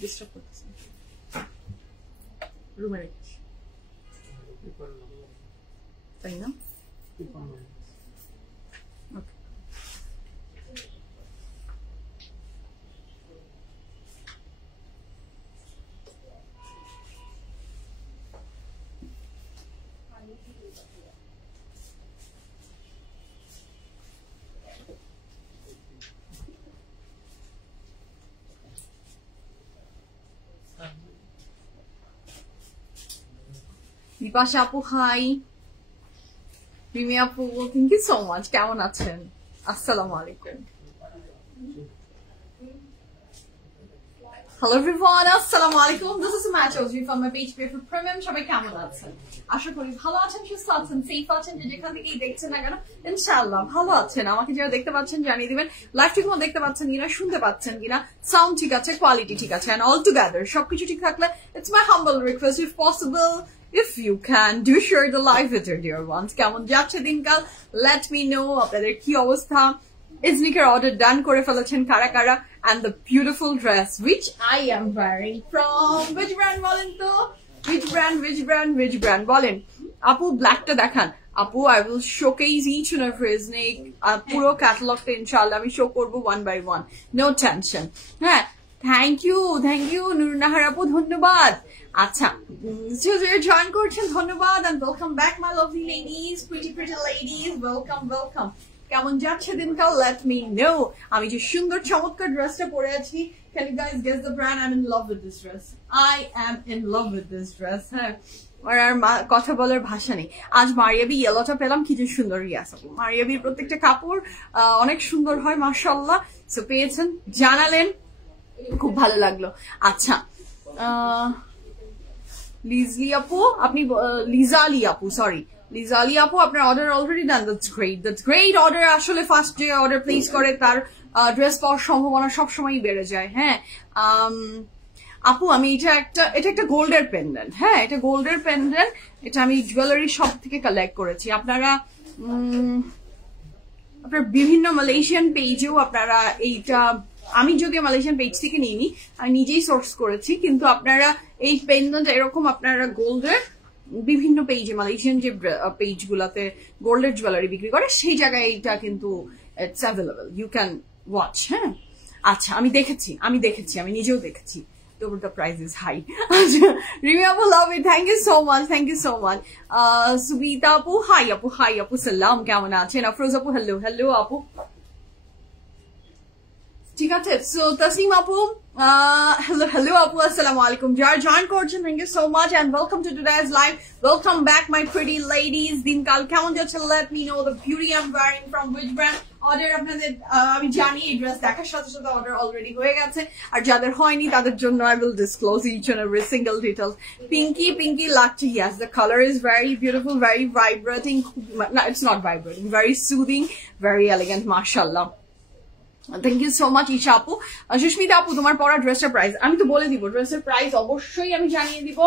Disturb করতেছে রুমে রেখেছি তাই না বিপাশা আপু হাই রিমি আপু থ্যাংক ইউ সো মাচ কেমন আছেন আসসালামু আলাইকুম Hello everyone, assalamu alaikum. This is Match from my page for Premium. সবাই কেমন আছেন আশা করি ভালো আছেন সুস্থ আছেন সেফ আছেন যে যেখান থেকেই দেখছেন না কেন ইনশাআল্লাহ ভালো আছেন আমাকে যারা দেখতে পাচ্ছেন জানিয়ে দিবেন লাইভ ঠিক মতো দেখতে পাচ্ছেন কিনা শুনতে পাচ্ছেন কিনা সাউন্ড ঠিক আছে কোয়ালিটি ঠিক আছে and all together সবকিছু ঠিক থাকলে it's my humble request if possible if you can do share the live with your dear ones কেমন যাচ্ছে দিনকাল let me know আপনাদের কি অবস্থা Iznikar order done করে ফেলেছেন কারা কারা and the beautiful dress which I am wearing from which brand বলেন তো which brand বলেন আপু black টা দেখান আপু I will showcase each and every Iznik পুরো catalog টা ইনশাআল্লাহ আমি শো করব one by one no tension হ্যাঁ thank you নুরনাহার আপু ধন্যবাদ আচ্ছা যে জয়েন করছেন ধন্যবাদ and welcome back my lovely ladies pretty ladies welcome কেমন যাচ্ছে দিনকাল let me know আমি যে সুন্দর চমৎকার ড্রেসটা পরে আছি can you guys guess the brand I'm in love with this dress I am in love with this dress হ্যাঁ আর কথা বলার ভাষা নেই আজ মারিয়াবি ইয়েলোটা পেলাম কি যে সুন্দর ইয়াস মারিয়াবির প্রত্যেকটা কাপড় অনেক সুন্দর হয় মাশাআল্লাহ সো পেয়েছেন জানালেন খুব ভালো লাগলো আচ্ছা লিজলি আপু আপনি লিজালি আপু সরি লিজালি আপু আপনার order already done that's great order আসলে ফার্স্ট ডে অর্ডার প্লেস করে তার ড্রেস পাওয়ার সম্ভাবনা সবসময়ই বেড়ে যায় হ্যাঁ আপু আমি এটা একটা গোল্ডের পেন্ডেন্ট হ্যাঁ এটা গোল্ডের পেন্ডেন্ট এটা আমি জুয়েলারি শপ থেকে কালেক্ট করেছি আপনার বিভিন্ন মালয়েশিয়ান পেজেও আপনারা এইটা আমি যদিও মালয়েশিয়ান পেজ থেকে নিইনি আমি নিজেই সোর্স করেছি কিন্তু আপনারা এই পেন্ডেন্ট এরকম আপনারা গোল্ডের বিভিন্ন পেজে মালয়েশিয়ান যে পেজ গুলাতে গোল্ডের জুয়েলারি বিক্রি করে সেই জায়গায় এইটা কিন্তু it's available you can watch হ্যাঁ আচ্ছা আমি দেখেছি আমি নিজেও দেখেছি the price is high Rimi apu love it thank you so much Subita apu hi apu salam kemon achen Afroz apu hello apu ঠিক আছে সো তাসনিম আপু hello apu assalamu alaikum jar join korchen thank you so much and welcome to today's live welcome back my pretty ladies dinkal kemon jacche let me know the beauty I'm wearing from which brand order আপনাদের আমি জানি এই dress দেখার সাথে সাথে order already হয়ে গেছে আর যাদের হয়নি তাদের জন্য I will disclose each and every single details pinky latte yes the color is very beautiful very vibrating no it's not vibrating very soothing very elegant mashallah thank you so much Isha আপু সুস্মিতা আপু তোমার পরা ড্রেসের price আমি তো বলে দিব ড্রেসের প্রাইস অবশ্যই আমি জানিয়ে দিব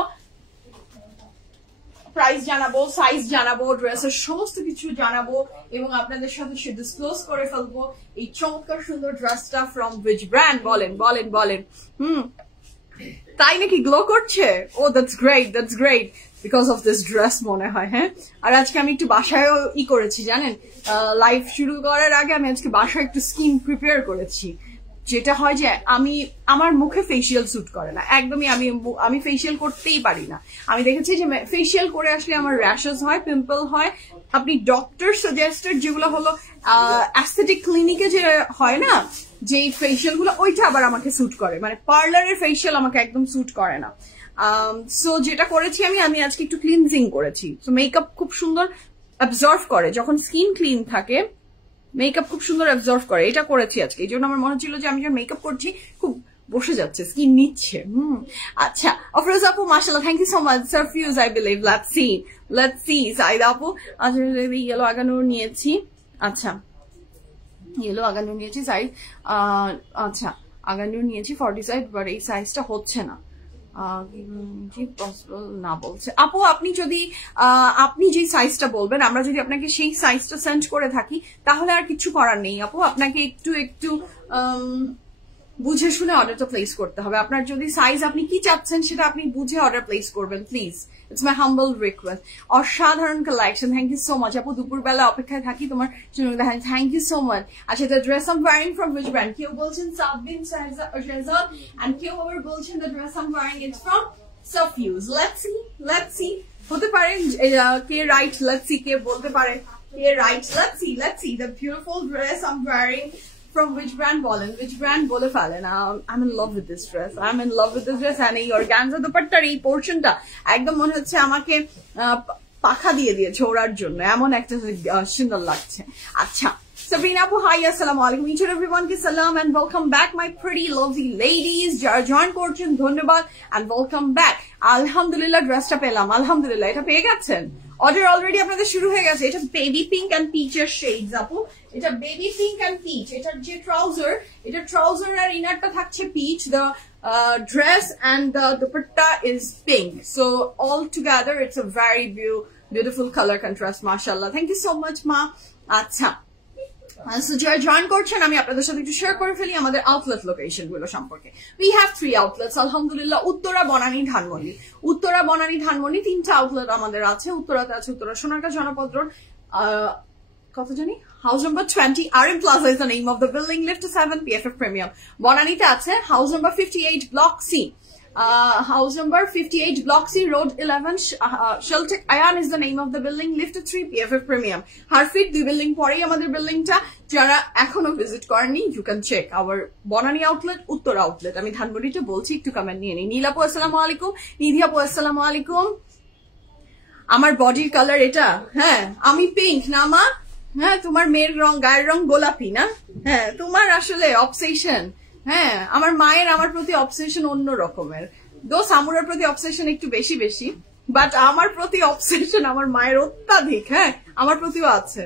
প্রাইস জানাবো সাইজ জানাবো ড্রেসের সমস্ত কিছু জানাবো এবং আপনাদের সাথে ডিসক্লোজ করে ফেলবো এই চমৎকার সুন্দর ড্রেসটা ফ্রম হুইচ ব্র্যান্ড বলেন তাই নাকি গ্লো করছে ও that's great because of this dress মনে হয় হ্যাঁ আর আজকে আমি একটু বাসায়ও করেছি জানেন লাইভ শুরু করার আগে আমি আজকে বাসায় একটু স্কিন প্রিপেয়ার করেছি যেটা হয় যে আমার মুখে ফেসিয়াল স্যুট করে না একদমই আমি ফেসিয়াল করতেই পারি না আমি দেখেছি যে ফেসিয়াল করে আসলে আমার র্যাশেস হয় পিম্পল হয় আপনি ডক্টর সাজেস্টেড যেগুলো হলো অ্যাস্থেটিক ক্লিনিকে যে হয় না যে ফেসিয়াল গুলো ওইটা আবার আমাকে স্যুট করে মানে পার্লারের ফেসিয়াল আমাকে একদম স্যুট করে না সো যেটা করেছি আমি আজকে একটু ক্লিনজিং করেছি সো মেকআপ খুব সুন্দর অ্যাবজর্ভ করে যখন স্কিন ক্লিন থাকে মেকআপ খুব সুন্দর অ্যাবজর্ভ করে এটা করেছি আজকে এই জন্য আমার মনে হচ্ছিল যে আমি যখন মেকআপ করছি খুব বসে যাচ্ছে স্কিন নিচ্ছে আচ্ছা আফরোজ আপু মাশাআল্লাহ থ্যাংক ইউ সো মাচ সারফিউজ I believe let's see Saida আপু আচ্ছা ইয়েলো আগানোর নিয়েছি আচ্ছা ইয়েলো আগানোর নিয়েছি সাইজ আচ্ছা আগানোর নিয়েছি 40 সাইজ বাট এই সাইজটা হচ্ছে না জি পসিবল না বলছে আপু, আপনি যদি আপনি যে সাইজটা বলবেন আমরা যদি আপনাকে সেই সাইজটা সেন্ড করে থাকি তাহলে আর কিছু করার নেই আপু, আপনাকে একটু একটু বুঝে শুনে অর্ডারটা প্লেস করতে হবে। আপনার যদি সাইজ আপনি কি চাচ্ছেন সেটা আপনি বুঝে অর্ডার প্লেস করবেন please, it's my humble request. অসাধারণ collection, thank you so much আপু, দুপুরবেলা অপেক্ষায় থাকি তোমার জন্য, থ্যাংক ইউ সো মাচ। আচ্ছা, the dress am wearing from which brand? কেউ বলছেন সাববিন শেহজাদ এন্ড কেউ আবার বলছেন the dress am wearing is from সাফিউজ। লেটস সি হতে পারে কে রাইট, লেটস সি কে বলতে পারে কে right. Let's see the beautiful dress am wiring from which brand বলেন, which brand বলে ফেলেন। I'm in love with this dress, I'm in love with this dress and এই অর্গানজা দুপাট্টার এই পোর্শনটা একদম মনে হচ্ছে আমাকে পাখা দিয়ে দিয়েছে ওড়ার জন্য, এমন একটা সুন্দর লাগছে। আচ্ছা Sabrina Apu, hi, assalamu alaikum. Each and everyone ki salam and welcome back my pretty lovely ladies. Jara join korchen dhonyabad and welcome back. Alhamdulillah dress ta pelam, alhamdulillah eta peye gেছেন, order already আপনাদের শুরু হয়ে গেছে। এটা baby pink and পিচের shades আপু, এটা baby pink and pitch. এটার যে ট্রাউজার, এটা ট্রাউজার আর ইনারটা থাকছে peach, the dress and the dupatta is pink, so all together it's a very beautiful color contrast, mashallah. Thank you so much ma. আচ্ছা, so যারা জয়েন করছেন আমি আপনাদের সাথে একটু শেয়ার করে ফেলি আমাদের আউটলেট লোকেশন গুলো সম্পর্কে। We have 3 outlets আলহামদুলিল্লাহ। উত্তরা, বনানী, ধানমন্ডি। উত্তরা, বনানী, ধানমন্ডি 3টা আউটলেট আমাদের আছে। উত্তরাতে আছে উত্তরা সোনারগাঁ জনপদ রোড, কত জানি house number 20, RM Plaza is the name of the building, lift to 7, PFF Premium। বনানীতে আছে house number 58 block C, house number 58 block C road 11, Sheltek Ayan is the name of the building, lift to 3, PFF Premium। Harfit 2 building পরেই আমাদের building টা, যারা এখনো visit করেননি you can check our Banani outlet, উত্তর outlet. আমি ধানমন্ডিতে বলছি, একটু কমেন্ট নিয়ে নিই। নীলাপু আসসালামু আলাইকুম, নিধি আপু আসসালামু আলাইকুম। আমার বডির কালার এটা, হ্যাঁ আমি পিঙ্ক না মা? হ্যাঁ, তোমার মেয়ের রং, গায়ের রং গোলাপি না? হ্যাঁ, তোমার আসলে অবসেশন, হ্যাঁ আমার মায়ের আমার প্রতি অবসেশন অন্য রকমের। দোষ আমুরার প্রতি অবসেশন একটু বেশি বেশি, বাট আমার প্রতি অবসেশন আমার মায়ের অত্যাধিক, হ্যাঁ আমার প্রতিও আছে।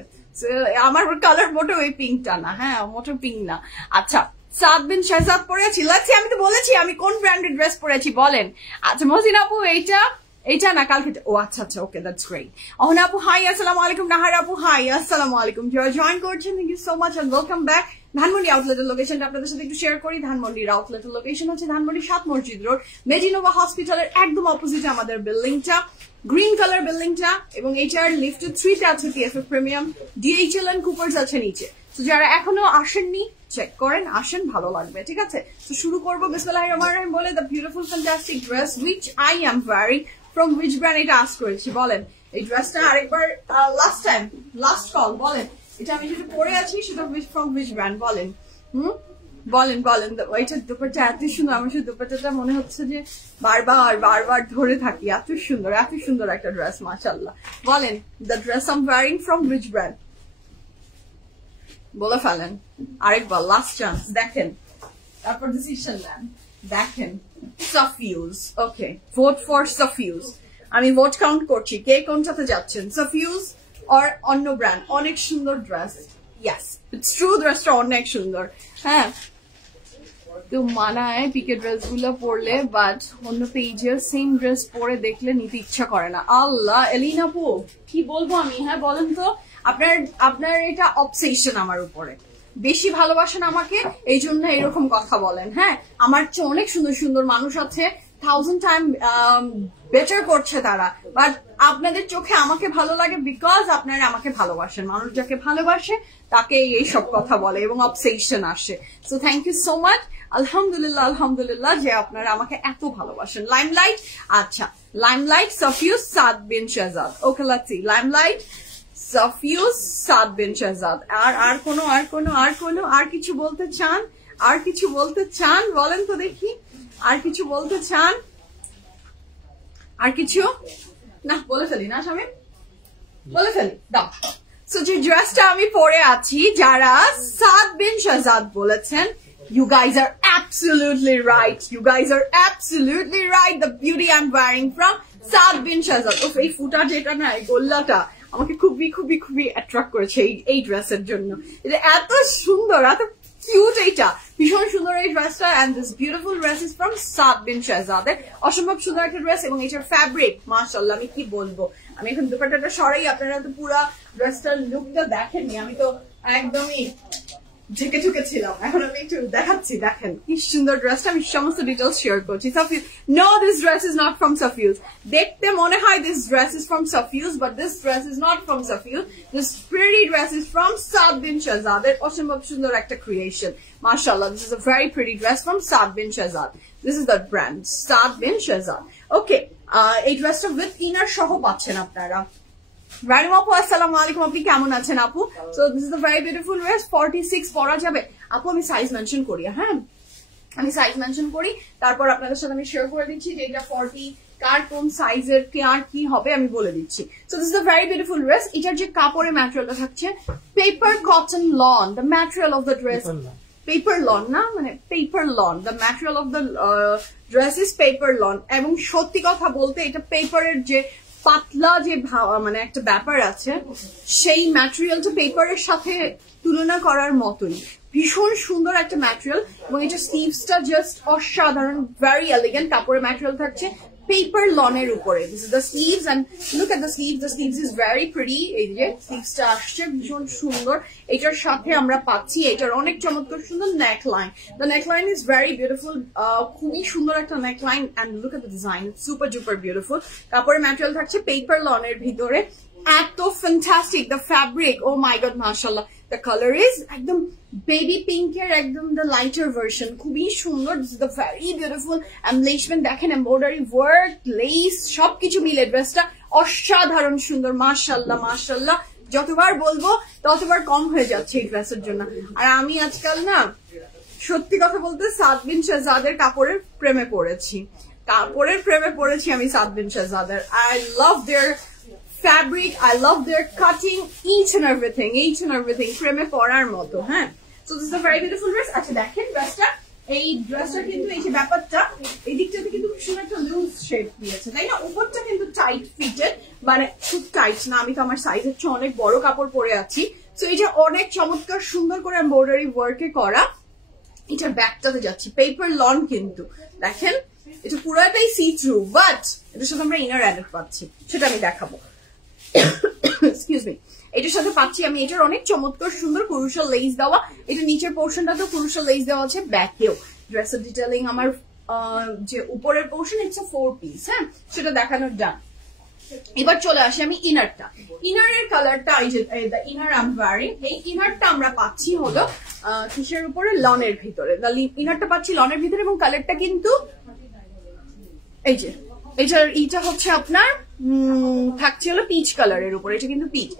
আমার কালার মোটেও এই পিঙ্কটা না, হ্যাঁ মোটেও পিঙ্ক না। আচ্ছা, সাদ বিন শেহজাদ পরেছি, লাগছি আমি তো বলেছি আমি কোন ব্র্যান্ডের ড্রেস পরেছি বলেন। আচ্ছা মহসিন আপু এইটা না কালকে, ও আচ্ছা আচ্ছা ওকে দ্যাটস গ্রেট। অহনা আপু হাই আসসালামু আলাইকুম, নাহার আপু হাই আসসালামু আলাইকুম। যারা জয়েন করছেন thank you so much and welcome back. Dhanmondi আউটলেটের লোকেশনটা আপনাদের সাথে একটু শেয়ার করি। ধানমন্ডির আউটলেটের লোকেশন হচ্ছে ধানমন্ডি 7 মসজিদ রোড, মেডিনোভা হসপিটালের একদম অপোজিটে আমাদের বিল্ডিংটা, গ্রিন কালার বিল্ডিংটা, এবং এইটার লিফট 3 তে আছে PFF premium, DHL and Coopers আছে নিচে। তো যারা এখনো আসেননি চেক করেন, আসেন, ভালো লাগবে, ঠিক আছে। তো শুরু করবো বিসমিল্লাহির রহমানির রহিম বলে, the beautiful fantastic dress which I am wearing from which brand, এটা আস্ক করেছি বলেন। এই ড্রেসটা আরেকবার লাস্ট কল বলেন, এটা আমি যেটা পরে আছি সেটা ফ্রম হুইচ ব্র্যান্ড বলেন। বলেন এটা দুপাট্টা এত সুন্দর, আমার সেই দুপাট্টাটা মনে হচ্ছে যে বারবার ধরে থাকি, এত সুন্দর একটা ড্রেস মাশাআল্লাহ। বলেন the dress I am wearing from which brand, বলে ফেলেন আরেকবার, লাস্ট চান্স, দেখেন তারপর ডিসিশন নেন। দেখেন সাফিউজ, ওকে ভোট ফর সাফিউজ। আমি ভোট কাউন্ট করছি, কে কোনটাতে যাচ্ছেন, সাফিউজ আর অন্য ব্র্যান্ড। অনেক সুন্দর ড্রেস, ইয়েস ইটস ট্রু, ড্রেসটা অনেক সুন্দর। হ্যাঁ তো মানায় পিকে ড্রেস গুলো পরলে, বাট অন্য পেজে সেম ড্রেস পরে দেখলে নিতে ইচ্ছা করে না। আল্লাহ এলিনা আপু কি বলবো আমি, হ্যাঁ বলেন তো, আপনার এটা অবসেশন আমার উপরে, বেশি ভালোবাসেন আমাকে এই জন্য এরকম কথা বলেন। হ্যাঁ আমার চেয়ে অনেক সুন্দর সুন্দর মানুষ আছে, 1000 টাইম বেটার করছে তারা, বাট আপনাদের চোখে আমাকে ভালো লাগে বিকজ আপনারা আমাকে ভালোবাসেন। মানুষ যাকে ভালোবাসে তাকে এই সব কথা বলে এবং অবসেশন আসে। So thank you so much, আলহামদুলিল্লাহ যে আপনারা আমাকে এত ভালোবাসেন। লাইমলাইট, আচ্ছা লাইমলাইট সাফিউজ Saad Bin Shehzad, okay let's see Limelight সাফিউজ সাদ বিন শেহজাদ। আর কিছু বলতে চান বলেন তো দেখি, আর কিছু বলতে চান? আর কিছু না, বলে ফেলি না স্বামী, বলে ফেলি দাও। সো যে ড্রেসটা আমি পরে আছি, যারা সাদ বিন শেহজাদ বলেছেন, you guys are absolutely right, the beauty I'm wearing from সাদ বিন শেহজাদ। এই ফুটা যেটা না, এই গোল্লাটা আমাকে খুবই অ্যাট্রাক্ট করেছে এই ড্রেসের জন্য। এটা এত সুন্দর, এত কিউট, এইটা ভীষণ সুন্দর এই ড্রেসটা, and this beautiful dress is from Saad Bin শাহজাদের। অসম্ভব সুন্দর একটা ড্রেস, এবং এটার ফ্যাব্রিক মাশাআল্লাহ আমি কি বলবো। আমি এখন দুপাট্টাটা সরাই, আপনারা তো পুরো ড্রেসটার লুকটা দেখেননি, আমি তো একদমই ঝেঁকে ঝুঁকে ছিলাম। এখন আমি একটু দেখাচ্ছি, দেখেন কি সুন্দর ড্রেসটা। আমি সমস্ত ডিটেলস শেয়ার করছি। সাফিউজ, no this dress is not from সাফিউজ। দেখতে মনে হয় দিস ড্রেস ইজ ফ্রম সাফিউজ, but this dress is not from সাফিউজ। This pretty dress is from Saad Bin শাহজাদের। অসম্ভব সুন্দর একটা ক্রিয়েশন, মাশাআল্লাহ। This is a very pretty dress from Saad bin Shahzad. This is the brand Saad bin Shahzad. Okay, এই ড্রেসটা উইথ ইনার সহ পাচ্ছেন আপনারা। রানিম আপু, আসসালামু আলাইকুম, আপনি কেমন আছেন আপু? So this is a very beautiful dress. 46 পরা যাবে আপু? আমি সাইজ মেনশন করি, হ্যাঁ আমি সাইজ মেনশন করি, তারপর আপনাদের সাথে আমি শেয়ার করে দিচ্ছি যে এটা 40 কার কোন সাইজের আর কি হবে আমি বলে দিচ্ছি। So this is a very beautiful dress. এটার যে কাপড়ের ম্যাটেরিয়ালটা থাকছে paper cotton lawn, the material of the dress paper lawn, না মানে paper lawn, the material of the dress is paper lawn. এবং সত্যি কথা বলতে এটা পেপারের যে পাতলা যে মানে একটা ব্যাপার আছে, সেই ম্যাটেরিয়ালটা পেপারের সাথে তুলনা করার মতোই ভীষণ সুন্দর একটা ম্যাটেরিয়াল। এবং এটা স্লিভসটা জাস্ট অসাধারণ, ভেরি এলিগেন্ট কাপড়ের ম্যাটেরিয়াল থাকছে পেপার লনের উপরে। This is the sleeves, and look at the sleeves, the sleeves is very pretty. এই যে স্লিভসটা আসছে ভীষণ সুন্দর। এটার সাথে আমরা পাচ্ছি এটার অনেক চমৎকার সুন্দর neck line. The neck line is very beautiful, খুবই সুন্দর একটা neck line, and look at the design, super duper beautiful. কাপড়ের ম্যাটেরিয়াল থাকছে পেপার লনের ভিতরে, এত fantastic the fabric, oh my God মাশাআল্লাহ। দ্য কালার ইজ একদম বেবি পিঙ্কের একদম দ্য লাইটার ভার্সন, খুবই সুন্দর। This is the very beautiful embellishment, দেখেন এমব্রয়ডারি ওয়ার্ক, লেস সবকিছু মিলে ড্রেসটা অসাধারণ সুন্দর, মাশাআল্লাহ মাশাআল্লাহ। যতবার বলবো ততবার কম হয়ে যাচ্ছে এই ড্রেসের জন্য। আর আমি আজকাল না সত্যি কথা বলতে সাদ বিন শাহজাদের কাপড়ের প্রেমে পড়েছি, আমি সাদ বিন শাহজাদের। I love their fabric, I love their cutting, each and everything, প্রেমে পড়ার মতো, হ্যাঁ। So this is a very beautiful dress. আচ্ছা দেখেন ড্রেসটা, এই ড্রেসটা কিন্তু এই যে ব্যাপারটা এই দিকটাতে কিন্তু খুব সুন্দর একটা লুজ শেপ দিয়েছে, তাই না? উপরটা কিন্তু টাইট ফিটেড, মানে খুব টাইট না, আমি তো আমার সাইজের চেয়ে অনেক বড় কাপড় পরে আছি। সো এটা অনেক চমৎকার সুন্দর করে এমব্রয়ডারি ওয়ার্কে করা। এটার ব্যাকটাতে যাচ্ছি পেপার লন, কিন্তু দেখেন এটা পুরোটাই সি থ্রু, বাট এটার সাথে আমরা ইনার অ্যাডেড পাচ্ছি, সেটা আমি দেখাবো। এক্সকিউজ মি, এটার সাথে পাচ্ছি আমি এটার অনেক চমৎকার সুন্দর কুরুশাল লেস দেওয়া। এটা নিচের পোর্শনটা তো কুরুশাল লেস দেওয়া আছে, ব্যাকেও ড্রেসের ডিটেলিং আমার যে উপরের পোর্শন ইটস 4 পিস, হ্যাঁ সেটা দেখানোর ডান। এবার চলে আসি আমি ইনারটা। ইনারের কালারটা এই যে ইনার আই এম ওয়্যারিং, এই ইনারটা আমরা পাচ্ছি হলো কিসের উপরে, লনের ভিতরে। ইনারটা পাচ্ছি লনের ভিতরে, এবং কালারটা কিন্তু এই যে এইটা হচ্ছে আপনার থাকছে হলো পিচ কালারের উপর। এটা কিন্তু পিচ।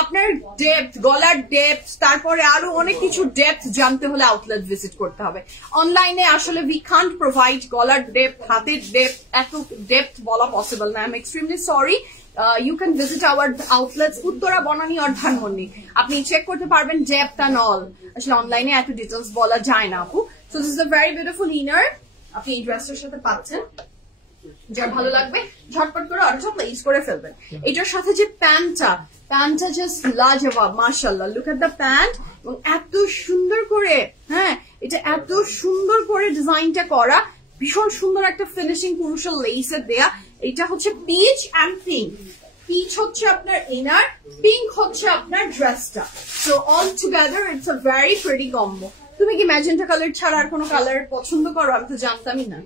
আপনার ডেপথ, গলার ডেপথ, তারপরে আরো অনেক কিছু ডেপথ জানতে হলে আউটলেট ভিজিট করতে হবে। অনলাইনে আসলে উই কান্ট প্রোভাইড গলার ডেপথ, হাতের ডেপথ, এত ডেপথ বলা পসিবল না। I am extremely sorry. You can visit our outlets Uttara, Banani or Dhanmondi. আপনি চেক করতে পারবেন ডেপথ and all। আসলে অনলাইনে এত ডিটেলস বলা যায় না আপু। So this is a very beautiful inner, আপনি এই ড্রেসটার সাথে পাচ্ছেন। যার ভালো লাগবে ঝটপট করে অর্ডারটা প্লেস করে ফেলবেন। এটার সাথে যে প্যান্টটা জাস্ট লাজবাব, মাশাআল্লাহ। লুক এট দ্য প্যান্ট, এবং এত সুন্দর করে, হ্যাঁ এটা এত সুন্দর করে ডিজাইনটা করা, ভীষণ সুন্দর একটা ফিনিশিং কুরুশাল লেসের দেয়া। এটা হচ্ছে পিচ অ্যান্ড পিঙ্ক। পিচ হচ্ছে আপনার ইনার, পিঙ্ক হচ্ছে আপনার ড্রেসটা। So all together it's a very pretty combo. তুমি কি ম্যাজেন্টা কালার ছাড়া আর কোনো কালার পছন্দ করো? আমি তো জানতামই না।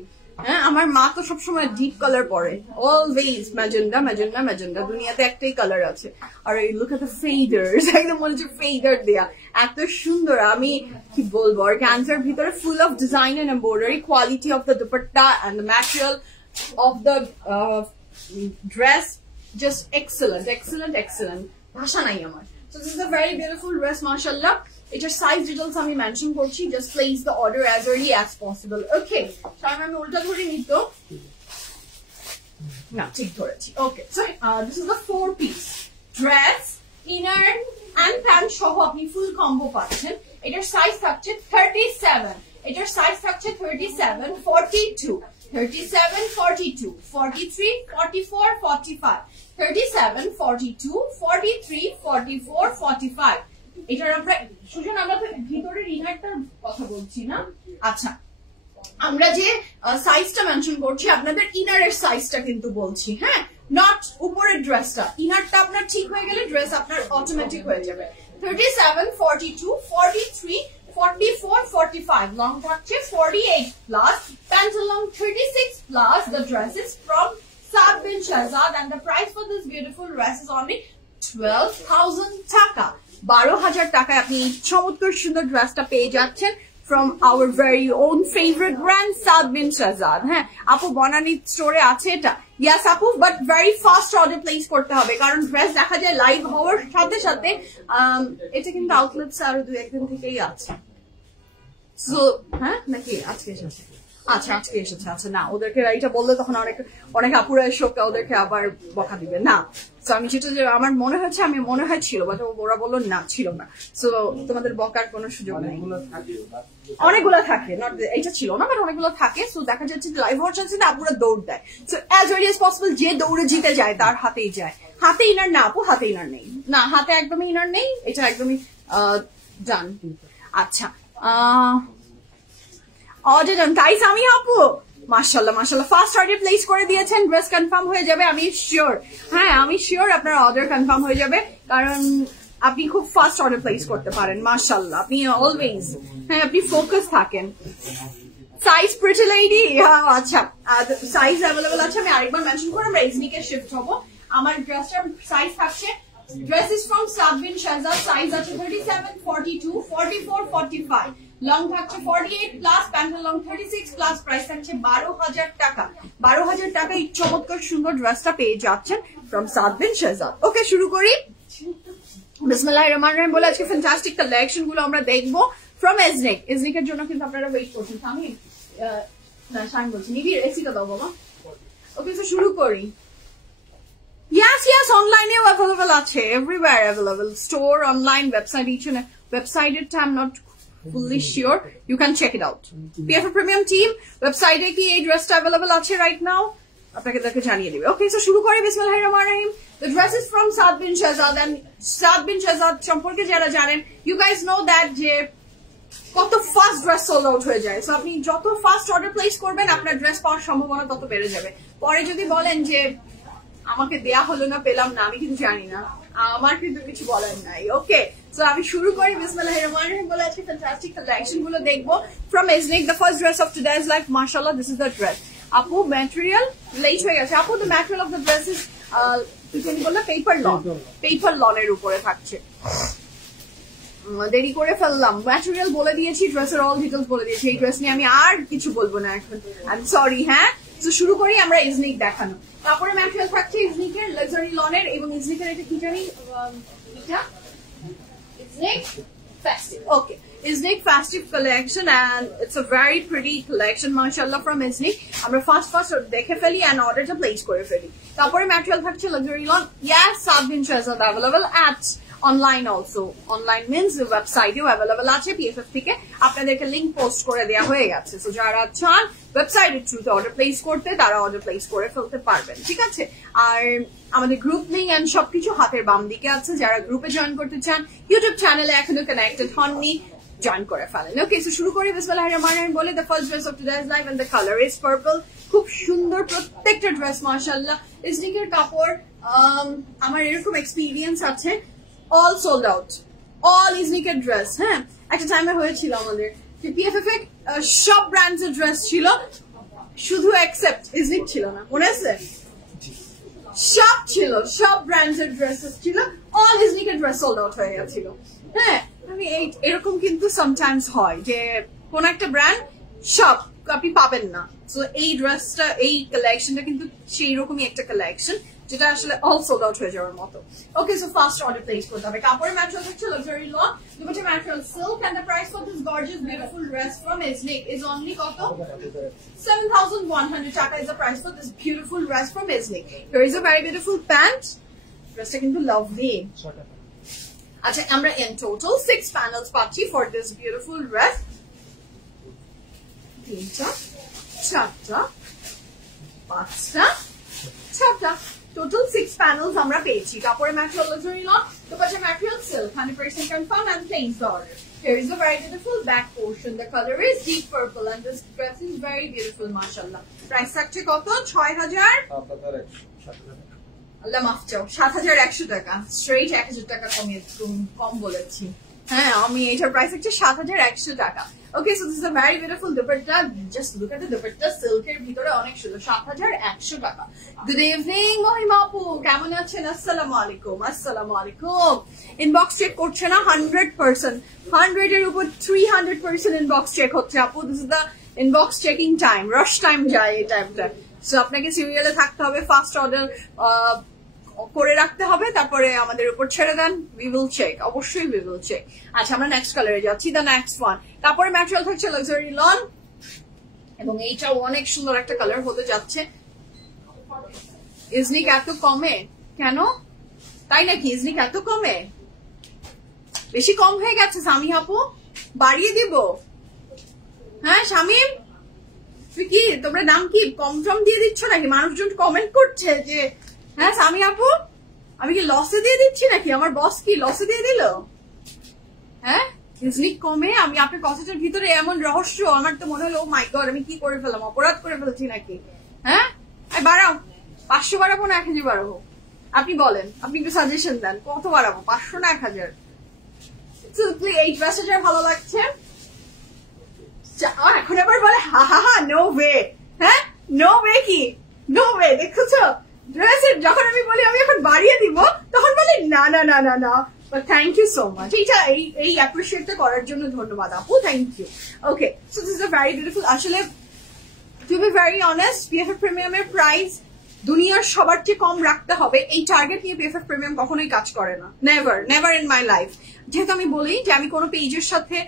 হ্যাঁ, আমার মা তো সবসময় ডিপ কালার পরে, অলওয়েজ ম্যাজেন্ডা ম্যাজেন্ডা ম্যাজেন্ডা, দুনিয়াতে একটাই কালার আছে। আর এই লুক এট দ্য ফেডার্স, একদম মনে হচ্ছে ফেডার দেয়া, এত সুন্দর। আমি কি বলবো, আর ক্যান্সার ভিতরে full of design and embroidery, quality of the dupatta and the material of the dress just excellent excellent excellent, ভাষা নাই আমার। So this is a very beautiful dress, mashallah. এটার সাইজ ডিটেলস আমি মেনশন করছি, just place the order as early as possible. Okay, তাহলে আমি উল্টা ধরে নিত না, ঠিক ধরেছি। Okay, so this is the 4 piece dress, inner and pant সহ আপনি ফুল কম্বো পাচ্ছেন। এটার সাইজ থাকছে 37, এটার সাইজ থাকছে 37, 42, 37, 42, 43, 44, 45, 37, 42, 43, 44, 45, এটার আমরা সুজন আমরা ভিতরের ইনারটার কথা বলছি না। আচ্ছা আমরা যে সাইজটা মেনশন করছি আপনাদের ইনারের সাইজটা কিন্তু বলছি, হ্যাঁ, নট উপরের ড্রেসটা। ইনারটা আপনার ঠিক হয়ে গেলে ড্রেস আপনার অটোমেটিক হয়ে যাবে। 37, 42, 43, 44, 45, লং থাকছে 48 plus, প্যান্টালন 36 plus. The dress is from Saad bin Shahzad and the price for this beautiful dress is only 12,000 টাকা। 12,000 টাকায় আপনি চমৎকার সুন্দর ড্রেসটা পেয়ে যাচ্ছেন from our very own favorite brand Saad bin Shahzad। হ্যাঁ আপু বনানী স্টোরে আছে এটা? Yes আপু, but very fast order place করতে হবে কারণ ড্রেস দেখা যায় লাইভ হওয়ার সাথে সাথে এটা কিন্তু আউটলেটস আরো 2-1 দিন থেকেই আছে। সো হ্যাঁ নাকি আজকে এসেছে? আচ্ছা আজকে এসেছে। আচ্ছা না, ওদেরকে এটা বললে তখন অনেক আপুরা এসে ওদেরকে আবার বকা দিবে না। সো আমি যেটা যে আমার মনে হয় ছিল, বাট ওরা বললো না ছিল না। সো তোমাদের বকার কোনো সুযোগ নেই। অনেকগুলো থাকে, নট এটা ছিল না, বাট অনেকগুলো থাকে। সো দেখা যাচ্ছে লাইভ হওয়ার চান্স না, আপুরা দৌড় দেয়। So as early as possible যে দৌড়ে জিতে যায় তার হাতেই যায়। হাতে ইনার না আপু, হাতে ইনার নেই না, হাতে একদমই ইনার নেই, এটা একদমই ডান। আচ্ছা অর্ডার ডান তাই আমি আপু, মাশাআল্লাহ মাশাআল্লাহ ফার্স্ট অর্ডার প্লেস করে দিয়েছেন, ড্রেস কনফার্ম হয়ে যাবে। আমি শিওর, হ্যাঁ আমি শিওর আপনার অর্ডার কনফার্ম হয়ে যাবে কারণ আপনি খুব ফার্স্ট অর্ডার প্লেস করতে পারেন। মাশাআল্লাহ আপনি অলওয়েজ, হ্যাঁ আপনি ফোকাস থাকেন। সাইজ প্রিটি লেডি, আচ্ছা সাইজ অ্যাভেলেবল আছে। আমি আরেকবার মেনশন করে আমরা এজনিকে শিফট হব। আমার ড্রেসটার সাইজ থাকছে, dress is from Saad bin Shahzad, size আছে 37, 42, 44, 45, লং থাকছে 48 plus, pantaloon long 36 plus, price থাকছে 12,000 টাকা। 12,000 টাকা এই চমৎকার সুন্দর ড্রেসটা পেয়ে যাচ্ছেন ফ্রম সাদ বিন শাহজাদ। ওকে শুরু করি। বিসমিল্লাহির রহমানির রহিম বলে আজকে ফ্যান্টাস্টিক কালেকশন গুলো আমরা দেখবো ফ্রম এজনিক। এজনিকের জন্য কিন্তু আপনারা ওয়েট করছেন। আমি না শাইন বলছি, নিবি এসিটা দাও বাবা। ওকে তো শুরু করি। Yes, online available আছে, everywhere available. Store, online, website, each and website it I'm not fully sure. You can check it out. PF Premium team, website e ki ei dress ta available ache right now. আপনাকে দেখে জানিয়ে দিবে। Okay so শুরু করি। বিসমিল্লাহির রহমানির রহিম। The dress is from Saad bin Shahzad and Saad bin Shahzad সম্পর্কে যারা জানেন, you guys know that যে কত ফাস্ট ড্রেস সোল্ড আউট হয়ে যায়। সো আপনি যত ফাস্ট অর্ডার প্লেস করবেন আপনার ড্রেস পাওয়ার সম্ভাবনা তত বেড়ে যাবে। পরে যদি বলেন যে আমাকে দেয়া হলো না, পেলাম না, আমি কিন্তু জানি না, আমার কিন্তু কিছু বলার নাই। ওকে সো আমি শুরু করি। বিসমিল্লাহির রহমানির রহিম বলে আজকে ফ্যান্টাস্টিক কালেকশন গুলো দেখবো from Ethnic. The first dress of today's life, মাশাআল্লাহ দিস ইজ দ্য ড্রেস। আপু ম্যাটেরিয়াল লেট হয়ে গেছে আপু। The material of the dress is বললে পেপার লনের উপরে থাকছে। দেরি করে ফেললাম, ম্যাটেরিয়াল বলে দিয়েছি, ড্রেসের অল ডিটেলস বলে দিয়েছি। এই ড্রেস নিয়ে আমি আর কিছু বলবো না এখন, আই এম সরি। হ্যাঁ তো শুরু করি আমরা এজনিক দেখানো। তারপরে ম্যাটেরিয়াল থাকছে ইজনিকের লাক্সারি লনের এবং ইজনিকের এটা কি জানি, এটা Iznik festive. Okay Iznik festive collection and it's a very pretty collection মাশাআল্লাহ from ইজনিক। আমরা ফার্স্ট দেখে ফেলি and অর্ডারটা প্লেস করে ফেলি। তারপরে ম্যাটেরিয়াল থাকছে luxury loan. Yes, Saad bin Shahzad available at online also. Online means ওয়েবসাইটেও অ্যাভেলেবল আছে। PFF থেকে আপনাদেরকে লিংক পোস্ট করে দেওয়া হয়ে গেছে। সো যারা চান ওয়েবসাইটের থ্রুতে অর্ডার প্লেস করতে তারা অর্ডার প্লেস করে ফেলতে পারবেন, ঠিক আছে। আর আমাদের গ্রুপ লিংক এন্ড সবকিছু হাতের বাম দিকে আছে। যারা গ্রুপে জয়েন করতে চান, ইউটিউব চ্যানেলে এখনো কানেক্টেড হননি, জয়েন করে ফেলেন। ওকে সো শুরু করি। বিসমিল্লাহির রহমানির রহিম বলে the first dress of today's life and the colour is purple. খুব সুন্দর প্রত্যেকটা ড্রেস মাশাআল্লাহ। ইজনিকের কাপড় আমার এরকম এক্সপিরিয়েন্স আছে, অল সোল্ড আউট, অল ইজনিকের ড্রেস। হ্যাঁ একটা টাইমে হয়েছিল আমাদের যে PFF এ সব ব্র্যান্ডস এর ড্রেস ছিল, শুধু এক্সেপ্ট ইজনিক ছিল না, মনে আছে? সব ছিল, সব ব্র্যান্ডস এর ড্রেসেস ছিল, অল ইজনিকের ড্রেস সোল্ড আউট হয়ে গেছিল। হ্যাঁ আমি এরকম কিন্তু সামটাইমস হয় যে কোন একটা ব্র্যান্ড সব আপনি পাবেন না। সো এই ড্রেসটা, এই কালেকশনটা কিন্তু সেই রকমই একটা কালেকশন যেটা আসলে অল সোল্ড আউট হয়ে যাওয়ার মতো। Okay so first order place করতে হবে। কাপড়ের ম্যাটেরিয়াল হচ্ছে luxury lawn, dupatta material silk and the price for this gorgeous beautiful dress from Iznik is only কত? 7,100 টাকা is the price for this beautiful dress from Iznik. Here is a very beautiful pant. ড্রেসটা কিন্তু lovely. আচ্ছা আমরা in total 6 panels পাচ্ছি for this beautiful dress। তিনটা, চারটা, পাঁচটা, ছটা, টোটাল 6 প্যানেলস আমরা পেয়েছি। কাপড়ের material luxury lawn, dupatta material silk 100% confirm and plain order. Here is a very beautiful back portion. The color is deep purple and this dress is very beautiful, mashallah. Price থাকছে কত? 6000 আল্লাহ মাফ চাও, 7100 টাকা। Straight 1000 টাকা কম বলেছি। হ্যাঁ, আমি এটার প্রাইস হচ্ছে 7100 টাকা। Okay, so this is a very beautiful dupatta. Just look at the dupatta. Silker ভিতরে অনেক সুন্দর। 7100 টাকা। Good evening মহিমা আপু, কেমন আছেন? আসসালামু আলাইকুম। আসসালামু আলাইকুম। ইনবক্স চেক করছে না 100%। 100 এর উপর 300% ইনবক্স চেক হচ্ছে আপু। This is the inbox checking time. Rush time যায় এই টাইমটা। So আপনাকে সিরিয়ালে থাকতে হবে, ফাস্ট অর্ডার করে রাখতে হবে, তারপরে আমাদের উপর ছেড়ে দেন, we will check, অবশ্যই we will check। আচ্ছা, আমরা নেক্সট কালারে যাচ্ছি। দ্য নেক্সট ওয়ান, কাপড়ের ম্যাটেরিয়াল থাকছে লাক্সারি লন এবং এইটাও অনেক সুন্দর একটা কালার হতে যাচ্ছে। ইজনিক এত কমে কেন? তাই নাকি? ইজনিক এত কমে? বেশি কম হয়ে গেছে সামি আপু, বাড়িয়ে দিব? হ্যাঁ শামিম, তুই কি, তোমরা দাম কি কম টম দিয়ে দিচ্ছ নাকি? মানুষজন কমেন্ট করছে যে হ্যাঁ সামি আপু আমি কি লসে দিয়ে দিচ্ছি নাকি? আমার বস কি লসে দিয়ে দিল? হ্যাঁ, ইজনিক কমে? আমি আপনার কথাটার ভিতরে এমন রহস্য, আমার তো মনে হলো ও মাই গড, আমি কি করে ফেললাম, অপরাধ করে ফেলছি নাকি? হ্যাঁ, বাড়াও, 500 বাড়াবো না 1000 বাড়াবো? আপনি বলেন, আপনি একটু সাজেশন দেন, কত বাড়াবো, 500 না 1000? এই ড্রেসটা যার ভালো লাগছে এখন আবার বলে হা হা হা, নো ওয়ে। হ্যাঁ, নো ওয়ে কি? নো ওয়ে, দেখছো ড্রেসের যখন আমি বলি আমি এখন বাড়িয়ে দিব, তখন বলি না না না না না। থ্যাংক ইউ সো মাচ, এইটা এই অ্যাপ্রিসিয়েটটা করার জন্য ধন্যবাদ আপু, thank you. Okay, so this is a very beautiful. আসলে to be very honest, PFF প্রিমিয়ামের প্রাইস দুনিয়ার সবার চেয়ে কম রাখতে হবে, এই টার্গেট নিয়ে পিএফএফ প্রিমিয়াম কখনোই কাজ করে না। Never never in my life. যেহেতু আমি বলি যে আমি কোনো পেজের সাথে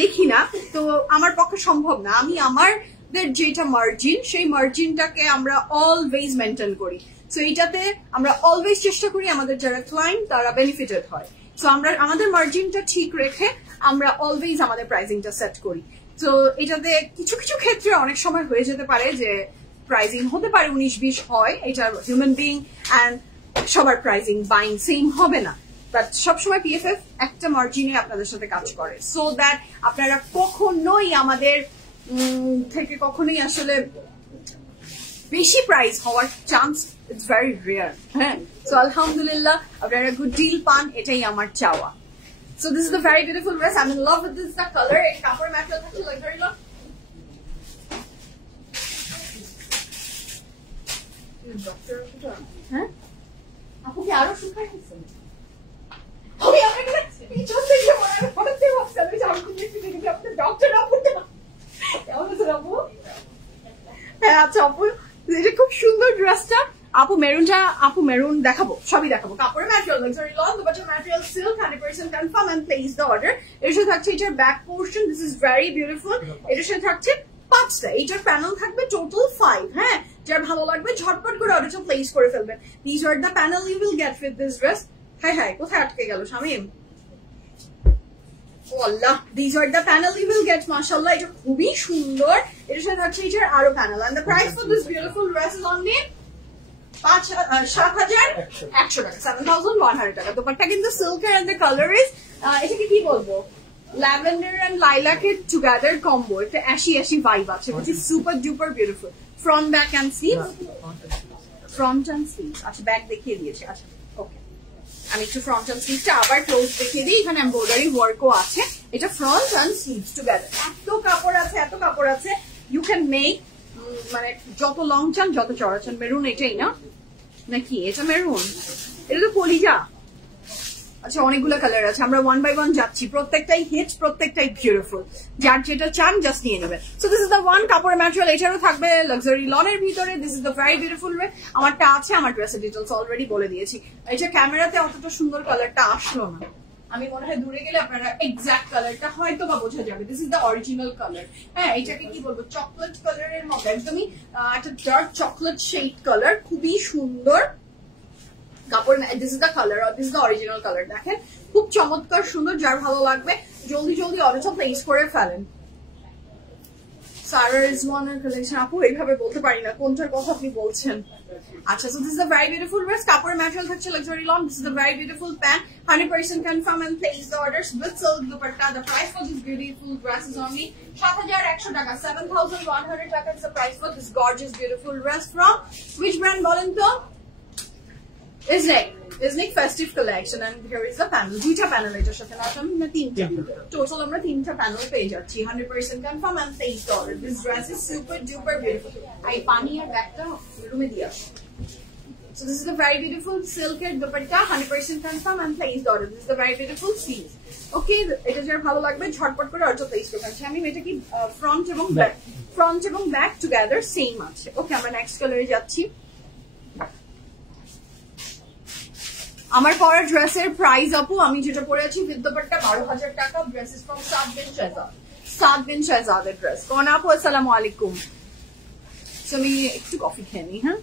দেখি না, তো আমার পক্ষে সম্ভব না। আমি আমাদের যেটা মার্জিন, সেই মার্জিনটাকে আমরা অলওয়েজ মেনটেন করি। সো এইটাতে আমরা অলওয়েজ চেষ্টা করি আমাদের যারা ক্লায়েন্ট তারা বেনিফিটেড হয়। সো আমরা আমাদের মার্জিনটা ঠিক রেখে আমরা অলওয়েজ আমাদের প্রাইসিংটা সেট করি। তো এটাতে কিছু কিছু ক্ষেত্রে অনেক সময় হয়ে যেতে পারে যে প্রাইসিং হতে পারে 19-20 হয়, এটা হিউম্যান বিং অ্যান্ড সবার প্রাইসিং বাইং সেম হবে না, বাট সবসময় পিএফএফ একটা মার্জিনে আপনাদের সাথে কাজ করে, সো দ্যাট আপনারা কখনোই আমাদের থেকে কখনোই আসলে বেশি প্রাইস হওয়ার চান্স ইটস ভেরি রেয়ার। হ্যাঁ, সো আলহামদুলিল্লাহ আপনারা গুড ডিল পান, এটাই আমার চাওয়া। So this is the very beautiful dress, I M in love with this the colour. এই কাপড় ম্যাটেরিয়াল থাকছে লাক্সারি লন। হ্যাঁ আপু কি আরো শুকাই গেছে? আমি আপনাকে পিছন থেকে পড়তে ভাবছিলাম যে আমি দেখি আপনি ডক্টর আপু কেমন আছেন আপু? হ্যাঁ আচ্ছা আপু, এটা খুব সুন্দর ড্রেসটা। আপু মেরুনটা, আপু মেরুন দেখাবো, সবই দেখাবো। কাপড়ের material luxury lawn, dupatta material silk 100% confirm and place the order. এর সাথে থাকছে এটার back portion, this is very beautiful. এটার সাথে থাকছে 5টা, এইটার প্যানেল থাকবে টোটাল 5। হ্যাঁ, যার ভালো লাগবে ঝটপট করে অর্ডারটা প্লেস করে ফেলবেন। This are the panel you will get with this dress. Hi hi, কোথায় আটকে গেল শামিম? ও আল্লাহ, this are the panel you will get. মাশাআল্লাহ, এটা খুবই সুন্দর। এটার সাথে থাকছে এটার আরো panel and the price for this beautiful dress is only 7100 টাকা, 7100 টাকা। দোপাট্টা কিন্তু সিল্কের এন্ড দ্য কালার ইজ, এটাকে কি বলবো, ল্যাভেন্ডার এন্ড লাইলাকের টুগেদার কম্বো। একটা অ্যাশি ভাইব আছে, which is super duper beautiful. Front, back and sleeves. Front and sleeves. আচ্ছা, ব্যাক দেখিয়ে দিয়েছে। আচ্ছা ওকে, আমি একটু ফ্রন্ট এন্ড স্লিভসটা আবার ক্লোজ দেখিয়ে দিই। এখানে এমব্রয়ডারি ওয়ার্কও আছে। এটা ফ্রন্ট এন্ড স্লিভস টুগেদার। এত কাপড় আছে, এত কাপড় আছে, ইউ ক্যান মেক, মানে যত লং চান যত চড়া চান। মেরুন এটাই না নাকি? এটা মেরুন, এটা তো কলিজা। আচ্ছা, অনেকগুলো কালার আছে, আমরা 1 by 1 যাচ্ছি। প্রত্যেকটাই হিট, প্রত্যেকটাই বিউটিফুল। যার যেটা চান জাস্ট নিয়ে নেবেন। So this is the one কাপড়ের ম্যাটেরিয়াল। এটারও থাকবে লাক্সারি লনের ভিতরে। This is the very beautiful way. আমারটা আছে, আমার ড্রেসের ডিটেলস অলরেডি বলে দিয়েছি। এটা ক্যামেরাতে অতটা সুন্দর কালারটা আসলো না, আমি মনে হয় দূরে গেলে আপনারা এক্সাক্ট কালারটা হয়তো বা বোঝা যাবে। This is the original colour. হ্যাঁ, এটাকে কি বলবো, চকলেট কালারের মতো, একদমই একটা ডার্ক চকলেট শেড কালার, খুবই সুন্দর কাপড়। This is the colour, this is the original colour. দেখেন খুব চমৎকার সুন্দর, যার ভালো লাগবে জলদি জলদি অর্ডারটা প্লেস করে ফেলেন। সারা রিজওয়ানের কালেকশন আপু এইভাবে বলতে পারি না কোনটার কথা আপনি বলছেন। আচ্ছা, so this is a very beautiful dress. কাপড়ের ম্যাটেরিয়াল থাকছে luxury long. This is a very beautiful pant. 100% confirm and place the orders with silk dupatta. The price for this beautiful dress is only 7,100 টাকা. 7,100 টাকা is the price for this gorgeous beautiful dress from which brand বলেন তো? Isnik festive collection, and here is the panel. দুইটা panel এটার সাথে না তিনটা, total আমরা তিনটা প্যানেল পেয়ে যাচ্ছি। 100% confirm and place the order. This dress is super duper beautiful. I পানি আর ব্যাগটা রুমে দিয়ে আসো। So this is the very beautiful silk dupatta, 100% confirm and place the order. This is the very beautiful sleeves. Okay, এটা যার ভালো লাগবে ঝটপট করে অর্ডার প্লেস করবেন। আমি এটা কি ফ্রন্ট এবং ব্যাক টুগেদার সেম আছে। ওকে, আমরা নেক্সট কালারে যাচ্ছি। আমার পরা ড্রেসের প্রাইস আপু আমি যেটা পরে আছি উইথ দুপাট্টা 12,000 টাকা। Dress is from Saad Bin শাহজাদের ড্রেস। কোন আপু আসসালামু আলাইকুম। আমি একটু কফি খেয়ে নিই। হ্যাঁ,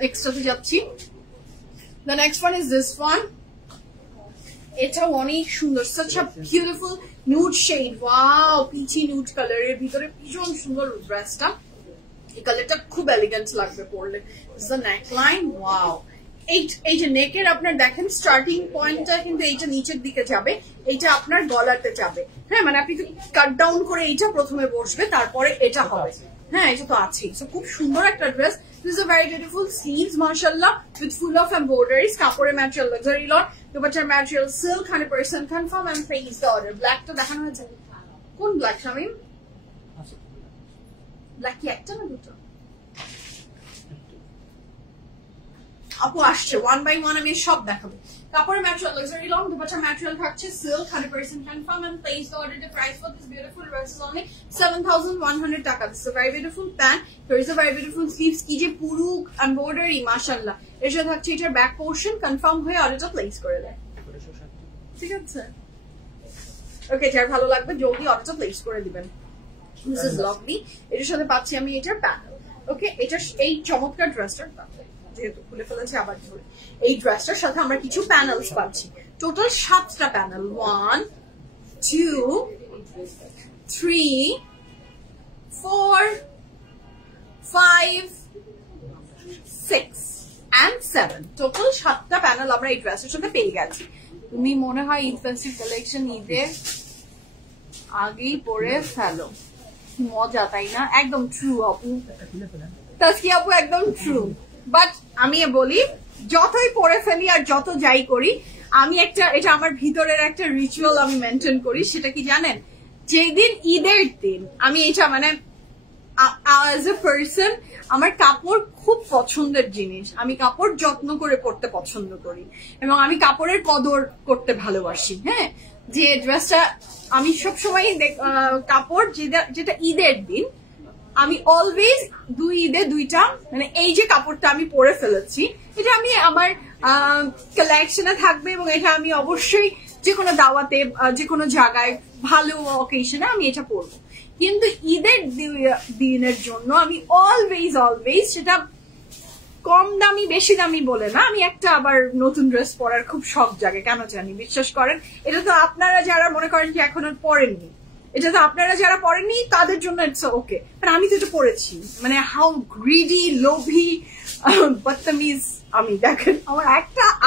নেক্সটে যাচ্ছি। The next one is this one. এটা অনেক সুন্দর, such a beautiful nude shade. Wow, peachy nude কালারের ভিতরে ভীষণ সুন্দর ড্রেসটা। এই কালারটা খুব এলিগেন্ট লাগবে পরলে। This is the neckline. Wow, এই যে নেকের আপনার দেখেন স্টার্টিং পয়েন্টটা কিন্তু এইটা নিচের দিকে যাবে, এইটা আপনার গলাতে যাবে। হ্যাঁ, মানে আপনি কাট ডাউন করে এইটা প্রথমে বসবে, তারপরে এটা হবে। হ্যাঁ, এটা তো আছেই। সো খুব সুন্দর একটা dress. This is a very beautiful sleeves, mashallah, with full of embroideries. Kapore material, luxury lot. Dupatta material, silk, 100% confirm and place the order. Black to দেখানো হয়েছে। কোন ব্ল্যাক শামিম? ব্ল্যাক কি একটা না দুটো? আপু আসছে, 1 by 1 আমি সব দেখাবো। কাপড়ের material luxury long, dupatta material থাকছে silk, 100% confirm and place the order. The price for this beautiful dress is only 7,100 টাকা. This is a very beautiful pant. Here is a very beautiful sleeves. কি যে পুরো embroidery মাশাআল্লাহ। এর সাথে থাকছে এটার ব্যাক পোরশন। কনফার্ম হয়ে অর্ডারটা প্লেস করে দেয়। ঠিক আছে, ওকে, যার ভালো লাগবে জলদি অর্ডারটা প্লেস করে দিবেন। This is lovely. এর সাথে পাচ্ছি আমি এটার প্যানেল। ওকে, এটা এই চমৎকার ড্রেসটার যেহেতু খুলে ফেলেছে আবার ধরে, এই ড্রেসটার সাথে আমরা কিছু প্যানেলস পাচ্ছি। টোটাল 7টা প্যানেল। 1 2 3 4 5 6 and 7, টোটাল 7টা প্যানেল আমরা এই ড্রেসের সাথে পেয়ে গেছি। তুমি মনে হয় ঈদ ফেস্টিভ কালেকশন ঈদে আগেই পরে ফেলো, মজা তাই না? একদম ট্রু আপু, তাসকিয়া আপু, একদম ট্রু। বাট আমি বলি যতই পরে ফেলি আর যত যাই করি, আমি এটা আমার ভিতরের একটা রিচুয়াল আমি মেনটেন করি। সেটা কি জানেন? যেদিন ঈদের দিন আমি এটা মানে অ্যাজ এ পার্সন আমার কাপড় খুব পছন্দের জিনিস। আমি কাপড় যত্ন করে পরতে পছন্দ করি এবং আমি কাপড়ের কদর করতে ভালোবাসি। হ্যাঁ, যে ড্রেসটা আমি সবসময় কাপড় যেটা ঈদের দিন আমি অলওয়েজ 2 ঈদে 2টা মানে এই যে কাপড়টা আমি পরে ফেলেছি এটা আমি আমার কালেকশনে থাকবে এবং এটা আমি অবশ্যই যে কোনো দাওয়াতে যে কোনো জায়গায় ভালো অকেশনে আমি এটা পরবো। কিন্তু ঈদের দিনের জন্য আমি অলওয়েজ সেটা কম দামি বেশি দামি বলে না, আমি একটা আবার নতুন ড্রেস পরার খুব শখ জাগে, কেন জানি, বিশ্বাস করেন। এটা তো আপনারা যারা মনে করেন যে এখন আর পরেননি, এটা তো আপনারা যারা পরেননি তাদের জন্য ইটস ওকে, বাট আমি তো এটা পরেছি। মানে হাউ গ্রিডি, লোভি, বদতমিজ আমি। দেখেন আমার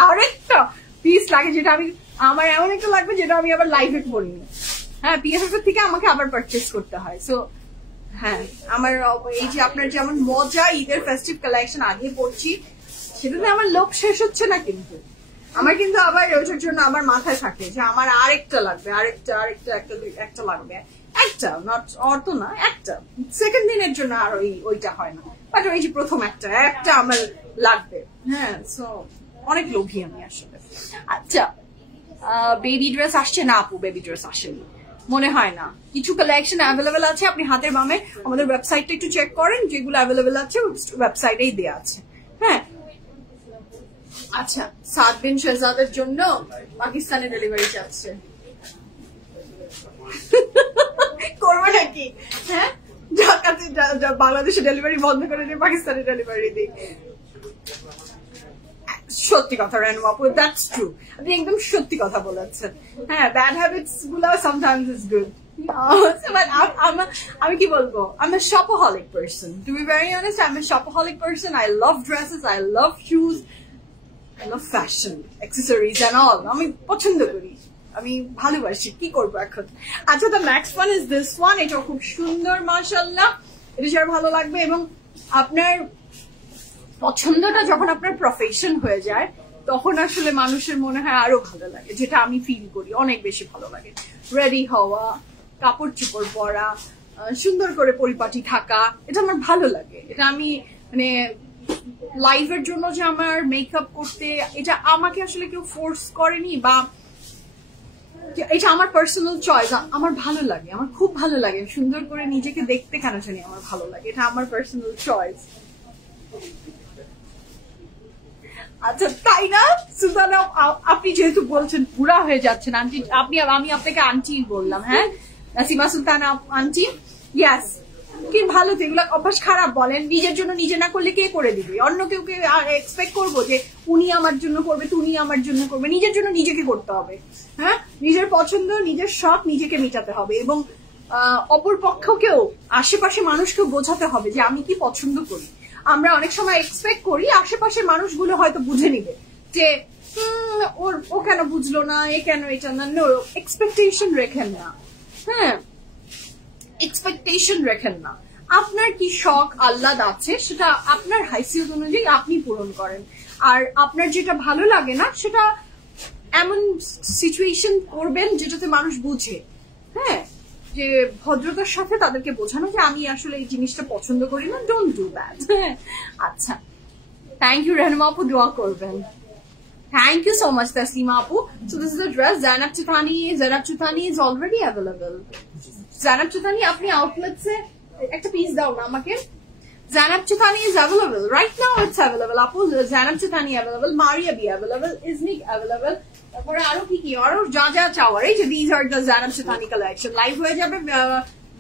আরেকটা পিস লাগে যেটা আমি আমার এমন একটা লাগবে যেটা আমি আবার লাইভে পরিনি। হ্যাঁ, পিএফএফ থেকে আমাকে আবার পারচেস করতে হয়। সো হ্যাঁ, আমার এই যে আপনার যেমন মজা ঈদের ফেস্টিভ কালেকশন আগে পড়ছি, সেটাতে আমার লোভ শেষ হচ্ছে না, কিন্তু আমার কিন্তু আবার ওইটার জন্য আমার মাথায় থাকে যে আমার আরেকটা লাগবে, একটা লাগবে, একটা নট অর্থ না, একটা সেকেন্ড দিনের জন্য আর ওইটা হয় না, বাট ওই যে প্রথম একটা আমার লাগবে। হ্যাঁ, সো অনেক লোভী আমি আসলে। আচ্ছা, বেবি ড্রেস আসছে না আপু? বেবি ড্রেস আসেনি মনে হয় না। কিছু কালেকশন অ্যাভেলেবেল আছে, আপনি হাতের বামে আমাদের ওয়েবসাইটটা একটু চেক করেন, যেগুলো অ্যাভেলেবেল আছে ওয়েবসাইটেই দেওয়া আছে। হ্যাঁ, আচ্ছা, সাদ বিন শাহজাদের জন্য পাকিস্তানে ডেলিভারি যাচ্ছে, করবো নাকি? হ্যাঁ, বাংলাদেশে ডেলিভারি বন্ধ করে দিয়ে পাকিস্তানে ডেলিভারি দিই। সত্যি কথা রেনু আপু, দ্যাটস ট্রু, আপনি একদম সত্যি কথা বলেছেন। হ্যাঁ, ব্যাড হ্যাবিটস গুলো সামটাইমস ইজ গুড। আমি কি বলবো, I'm a shopaholic person. To be very honest, I'm a shopaholic person. I love dresses, I love shoes, I love fashion, accessories and all. আমি পছন্দ করি, আমি ভালোবাসি, কি করবো এখন। আচ্ছা, the next one is this one. এটা খুব সুন্দর মাশাআল্লাহ, এটা যার ভালো লাগবে। এবং আপনার পছন্দটা যখন আপনার প্রফেশন হয়ে যায় তখন আসলে মানুষের মনে হয় আরো ভালো লাগে, যেটা আমি ফিল করি, অনেক বেশি ভালো লাগে। রেডি হওয়া, কাপড় চোপড় পরা, সুন্দর করে পরিপাটি থাকা, এটা আমার ভালো লাগে। এটা আমি মানে লাইফের জন্য যে আমার মেকআপ করতে, এটা আমাকে আসলে কেউ ফোর্স করেনি, বা এটা আমার পার্সোনাল চয়েস। আমার ভালো লাগে, আমার খুব ভালো লাগে সুন্দর করে নিজেকে দেখতে, কেন জানি আমার ভালো লাগে, এটা আমার পার্সোনাল চয়েস। আচ্ছা, তাই না সুলতানা? আপনি যেহেতু বলছেন বুড়া হয়ে যাচ্ছেন আন্টি, আমি আপনাকে আন্টি বললাম। হ্যাঁ, নাসিমা সুলতানা আন্টি, ইয়াস। কি ভালো তো, এগুলো অভ্যাস খারাপ বলেন। নিজের জন্য নিজে না করলে কে করে দিবে? অন্য কেউ এক্সপেক্ট করবো যে উনি আমার জন্য করবে, তুমি আমার জন্য করবে? নিজের জন্য নিজেকে করতে হবে। হ্যাঁ, নিজের পছন্দ, নিজের শখ নিজেকে মেটাতে হবে, এবং অপর পক্ষকেও, আশেপাশে মানুষকেও বোঝাতে হবে যে আমি কি পছন্দ করি। আমরা অনেক সময় এক্সপেক্ট করি আশেপাশের মানুষগুলো হয়তো বুঝে নিবে, যে ও কেন বুঝলো না, এ কেন এটা না। নো, এক্সপেকটেশন রেখেন না। হ্যাঁ, এক্সপেকটেশন রেখেন না। আপনার কি শখ আহ্লাদ আছে সেটা আপনার হাইসিয়ত অনুযায়ী আপনি পূরণ করেন। আর আপনার যেটা ভালো লাগে না সেটা এমন সিচুয়েশন করবেন যেটাতে মানুষ বুঝে। হ্যাঁ, যে ভদ্রতার সাথে তাদেরকে বোঝানো যে আমি আসলে এই জিনিসটা পছন্দ করি না, ডোন্ট ডু দ্যাট। আচ্ছা, থ্যাংক ইউ রেহনুমা আপু, দোয়া করবেন। Thank you so much, Taslima Apu. So this is the dress. Zainab Chutani is already available. Zainab Chutani, apni outlet se ekta piece dao na amake. Zainab Chutani is available. Right now it's available. Apu, Zainab Chutani available. Maria be available. Isnik available. Tapore aro ki aro ja chawar. These are the Zainab Chutani collection. Live hoye jabe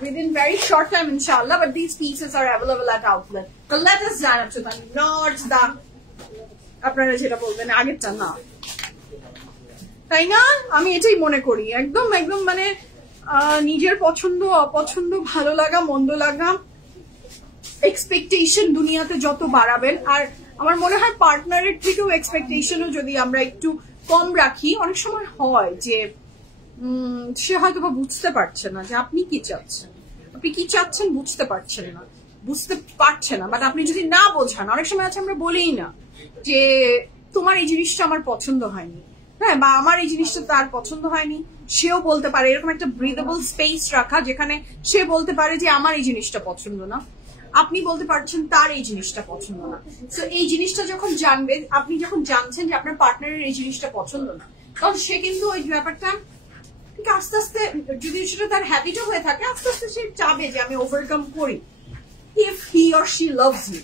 within very short time, inshallah. But these pieces are available at outlet. The latest Zainab Chutani, not the আপনারা যেটা বলবেন আগেরটা না, তাই না? আমি এটাই মনে করি। একদম একদম মানে নিজের পছন্দ অপছন্দ, ভালো লাগা মন্দ লাগা, এক্সপেকটেশন দুনিয়াতে যত বাড়াবেন, আর আমার মনে হয় পার্টনারের থেকেও এক্সপেকটেশনও যদি আমরা একটু কম রাখি, অনেক সময় হয় যে সে হয়তো বা বুঝতে পারছে না যে আপনি কি চাচ্ছেন, বুঝতে পারছেন না, বাট আপনি যদি না বোঝান, অনেক সময় আছে আমরা বলেই না যে তোমার এই জিনিসটা আমার পছন্দ হয়নি, হ্যাঁ, বা আমার এই জিনিসটা তার পছন্দ হয়নি, সেও বলতে পারে। এরকম একটা ব্রিদেবল স্পেস রাখা যেখানে সে বলতে পারে যে আমার এই জিনিসটা পছন্দ না, আপনি বলতে পারছেন তার এই জিনিসটা পছন্দ না। তো এই জিনিসটা যখন জানবে, আপনি যখন জানছেন যে আপনার পার্টনারের এই জিনিসটা পছন্দ না, তখন সে কিন্তু ওই ব্যাপারটা আস্তে আস্তে, যদি সেটা তার হ্যাবিটও হয়ে থাকে, আস্তে আস্তে সে চাবে যে আমি ওভারকাম করি। If he or she loves you,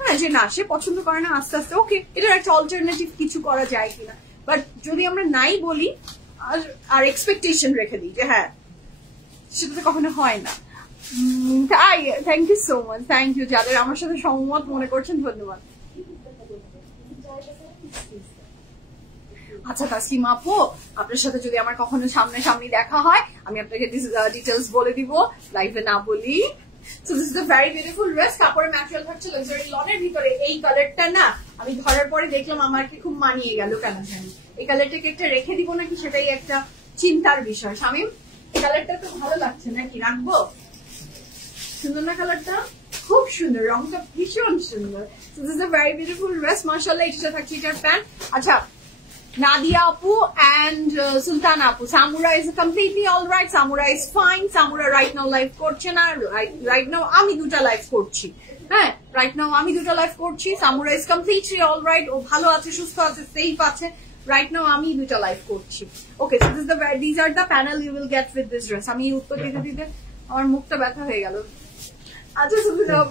হ্যাঁ, যে না সে পছন্দ করে না, আস্তে আস্তে ওকে, এটার একটা অল্টারনেটিভ কিছু করা যায় কিনা। বাট যদি আমরা নাই বলি আর এক্সপেকটেশন রেখে দিই যে হ্যাঁ, সেটা তো কখনো হয় না। তাই thank you so much, thank you যাদের আমার সাথে সহমত মনে করছেন, ধন্যবাদ। আচ্ছা তাসলিমা আপু, আপনার সাথে যদি আমার কখনো সামনাসামনি দেখা হয়, আমি আপনাকে ডিটেলস বলে দিব, লাইভে না বলি। So this is a very beautiful dress. কাপড়ের ম্যাটেরিয়াল থাকছে লাক্সারি লনের ভিতরে। এই কালারটা না আমি ধরার পরে দেখলাম আমাকে খুব মানিয়ে গেল, কেন জানি। এই কালারটাকে একটা রেখে দিব নাকি সেটাই একটা চিন্তার বিষয়। শামিম, এই কালারটা তো ভালো লাগছে নাকি, রাখবো? সুন্দর না কালারটা? খুব সুন্দর, রংটা ভীষণ সুন্দর। So this is a very beautiful dress. মাশাআল্লাহ, এটা থাকছে এটার প্যান্ট। আচ্ছা, Nadia Apu and Sultana Apu, Samura is completely all right. Samura is fine. Samura right now live করছে না, right now আমি দুটো লাইভ করছি। হ্যাঁ, right now আমি দুটো লাইভ করছি। Samura is completely all right. ও ভালো আছে, সুস্থ আছে, সেফ আছে। Right now আমি দুটো লাইভ করছি। Okay, so these are the panel you will get with this dress. আমি উত্তর দিতে আমার মুখটা ব্যথা হয়ে গেল। আচ্ছা,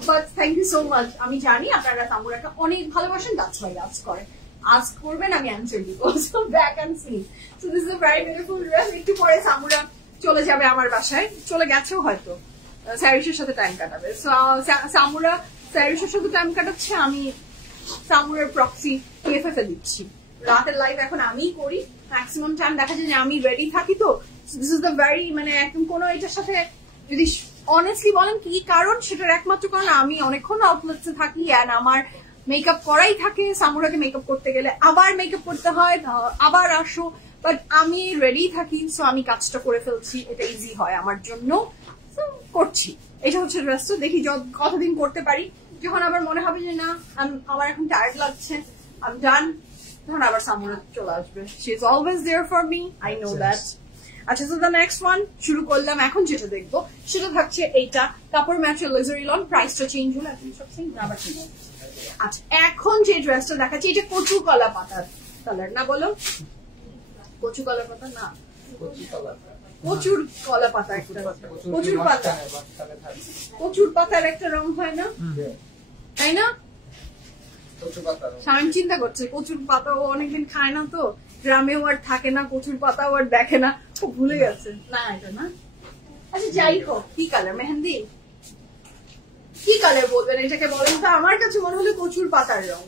but thank you so much. আমি জানি আপনারা সামুরাকে অনেক ভালোবাসেন, that's why ask করেন। আস্ক করবেন, আমি অ্যান্সার দিব। So back and see. So this is a very beautiful dress. একটু পরে সামুরা চলে যাবে আমার বাসায়, চলে গেছেও হয়তো, স্যারিসের সাথে টাইম কাটাবে। সো সামুরা স্যারিসের সাথে টাইম কাটাচ্ছে, আমি সামুরার প্রক্সি ফেফে দিচ্ছি। রাতের লাইভ এখন আমিই করি, ম্যাক্সিমাম টাইম দেখা যায় যে আমি রেডি থাকি। তো দিস ইজ দ্য ভেরি মানে একদম কোনো এটার সাথে যদি অনেস্টলি বলেন কি কারণ, সেটার একমাত্র কারণ আমি অনেকক্ষণ আউটলেটসে থাকি অ্যান্ড আমার মেকআপ করাই থাকে। সামুরাকে মেকআপ করতে গেলে আবার মেকআপ করতে হয়, আবার আসো, বাট আমি রেডি থাকি, সো আমি কাজটা করে ফেলছি, এটা ইজি হয় আমার জন্য, করছি। এটা হচ্ছে ড্রেসটা, দেখি কতদিন করতে পারি। যখন আবার মনে হবে যে না আমার এখন টায়ার্ড লাগছে, আমি ডান, তখন আবার সামুরা চলে আসবে। She is always there for me, I know that. আচ্ছা, তো দ্য নেক্সট ওয়ান শুরু করলাম। এখন যেটা দেখবো সেটা থাকছে এইটা, কাপড় ম্যাটেরিয়াল লাক্সারি লন। প্রাইসটা চেঞ্জ হলো, এখন সব সেম আবার ঠিক আছে। আচ্ছা, এখন যে ড্রেসটা দেখাচ্ছি এটা কচু কলা পাতার কালার না, বলো কচু কলা পাতা না, প্রচুর কলা পাতা, একটা প্রচুর পাতা, প্রচুর পাতার একটা রং হয় না, তাই না? স্বামী চিন্তা করছে কচুর পাতা ও অনেকদিন খায় না, তো গ্রামেও আর থাকে না, কচুর পাতাও আর দেখে না, ও ভুলে গেছে। না এটা না। আচ্ছা যাই হোক, কি কালার? মেহেন্দি কি কালার বলবেন এটাকে বলেন তো? আমার কাছে মনে হলো কচুর পাতার রং।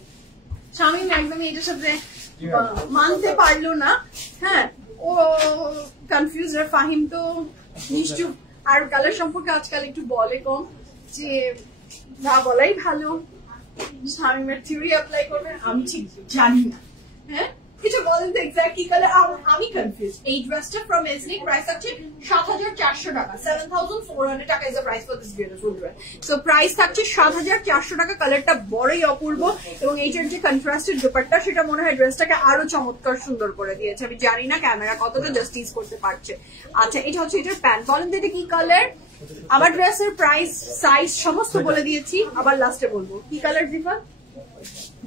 স্বামী একদমই এটার সাথে মানতে পারলো না। হ্যাঁ, ও কনফিউজ। ফাহিম তো নিশ্চয় আর কালার সম্পর্কে আজকাল একটু বলে কম, যে না বলাই ভালো, স্বামীমের থিওরি অ্যাপ্লাই করবে, আমি ঠিক জানি না। হ্যাঁ, কিছু বলেন তো এক্সাক্ট কি কালার? আমি কনফিউজ। এই ড্রেসটা ফ্রম এজনিক, প্রাইস আছে ৭৪০০ টাকা, ৭৪00 টাকা is the price for this beautiful dress. So price থাকছে ৭৪০০ টাকা। কালারটা বড়ই অপূর্ব, এবং এইটার যে কন্ট্রাস্টেড ব্যাপারটা সেটা মনে হয় ড্রেসটাকে আরো চমৎকার সুন্দর করে দিয়েছে। আমি জানি না ক্যামেরা কতটা জাস্টিস করতে পারছে। আচ্ছা, এটা হচ্ছে এটার প্যান্ট। বলেন তো এটা কি কালার? আমার ড্রেসের প্রাইস, সাইজ সমস্ত বলে দিয়েছি, আবার লাস্টে বলবো। কি কালার জিফা?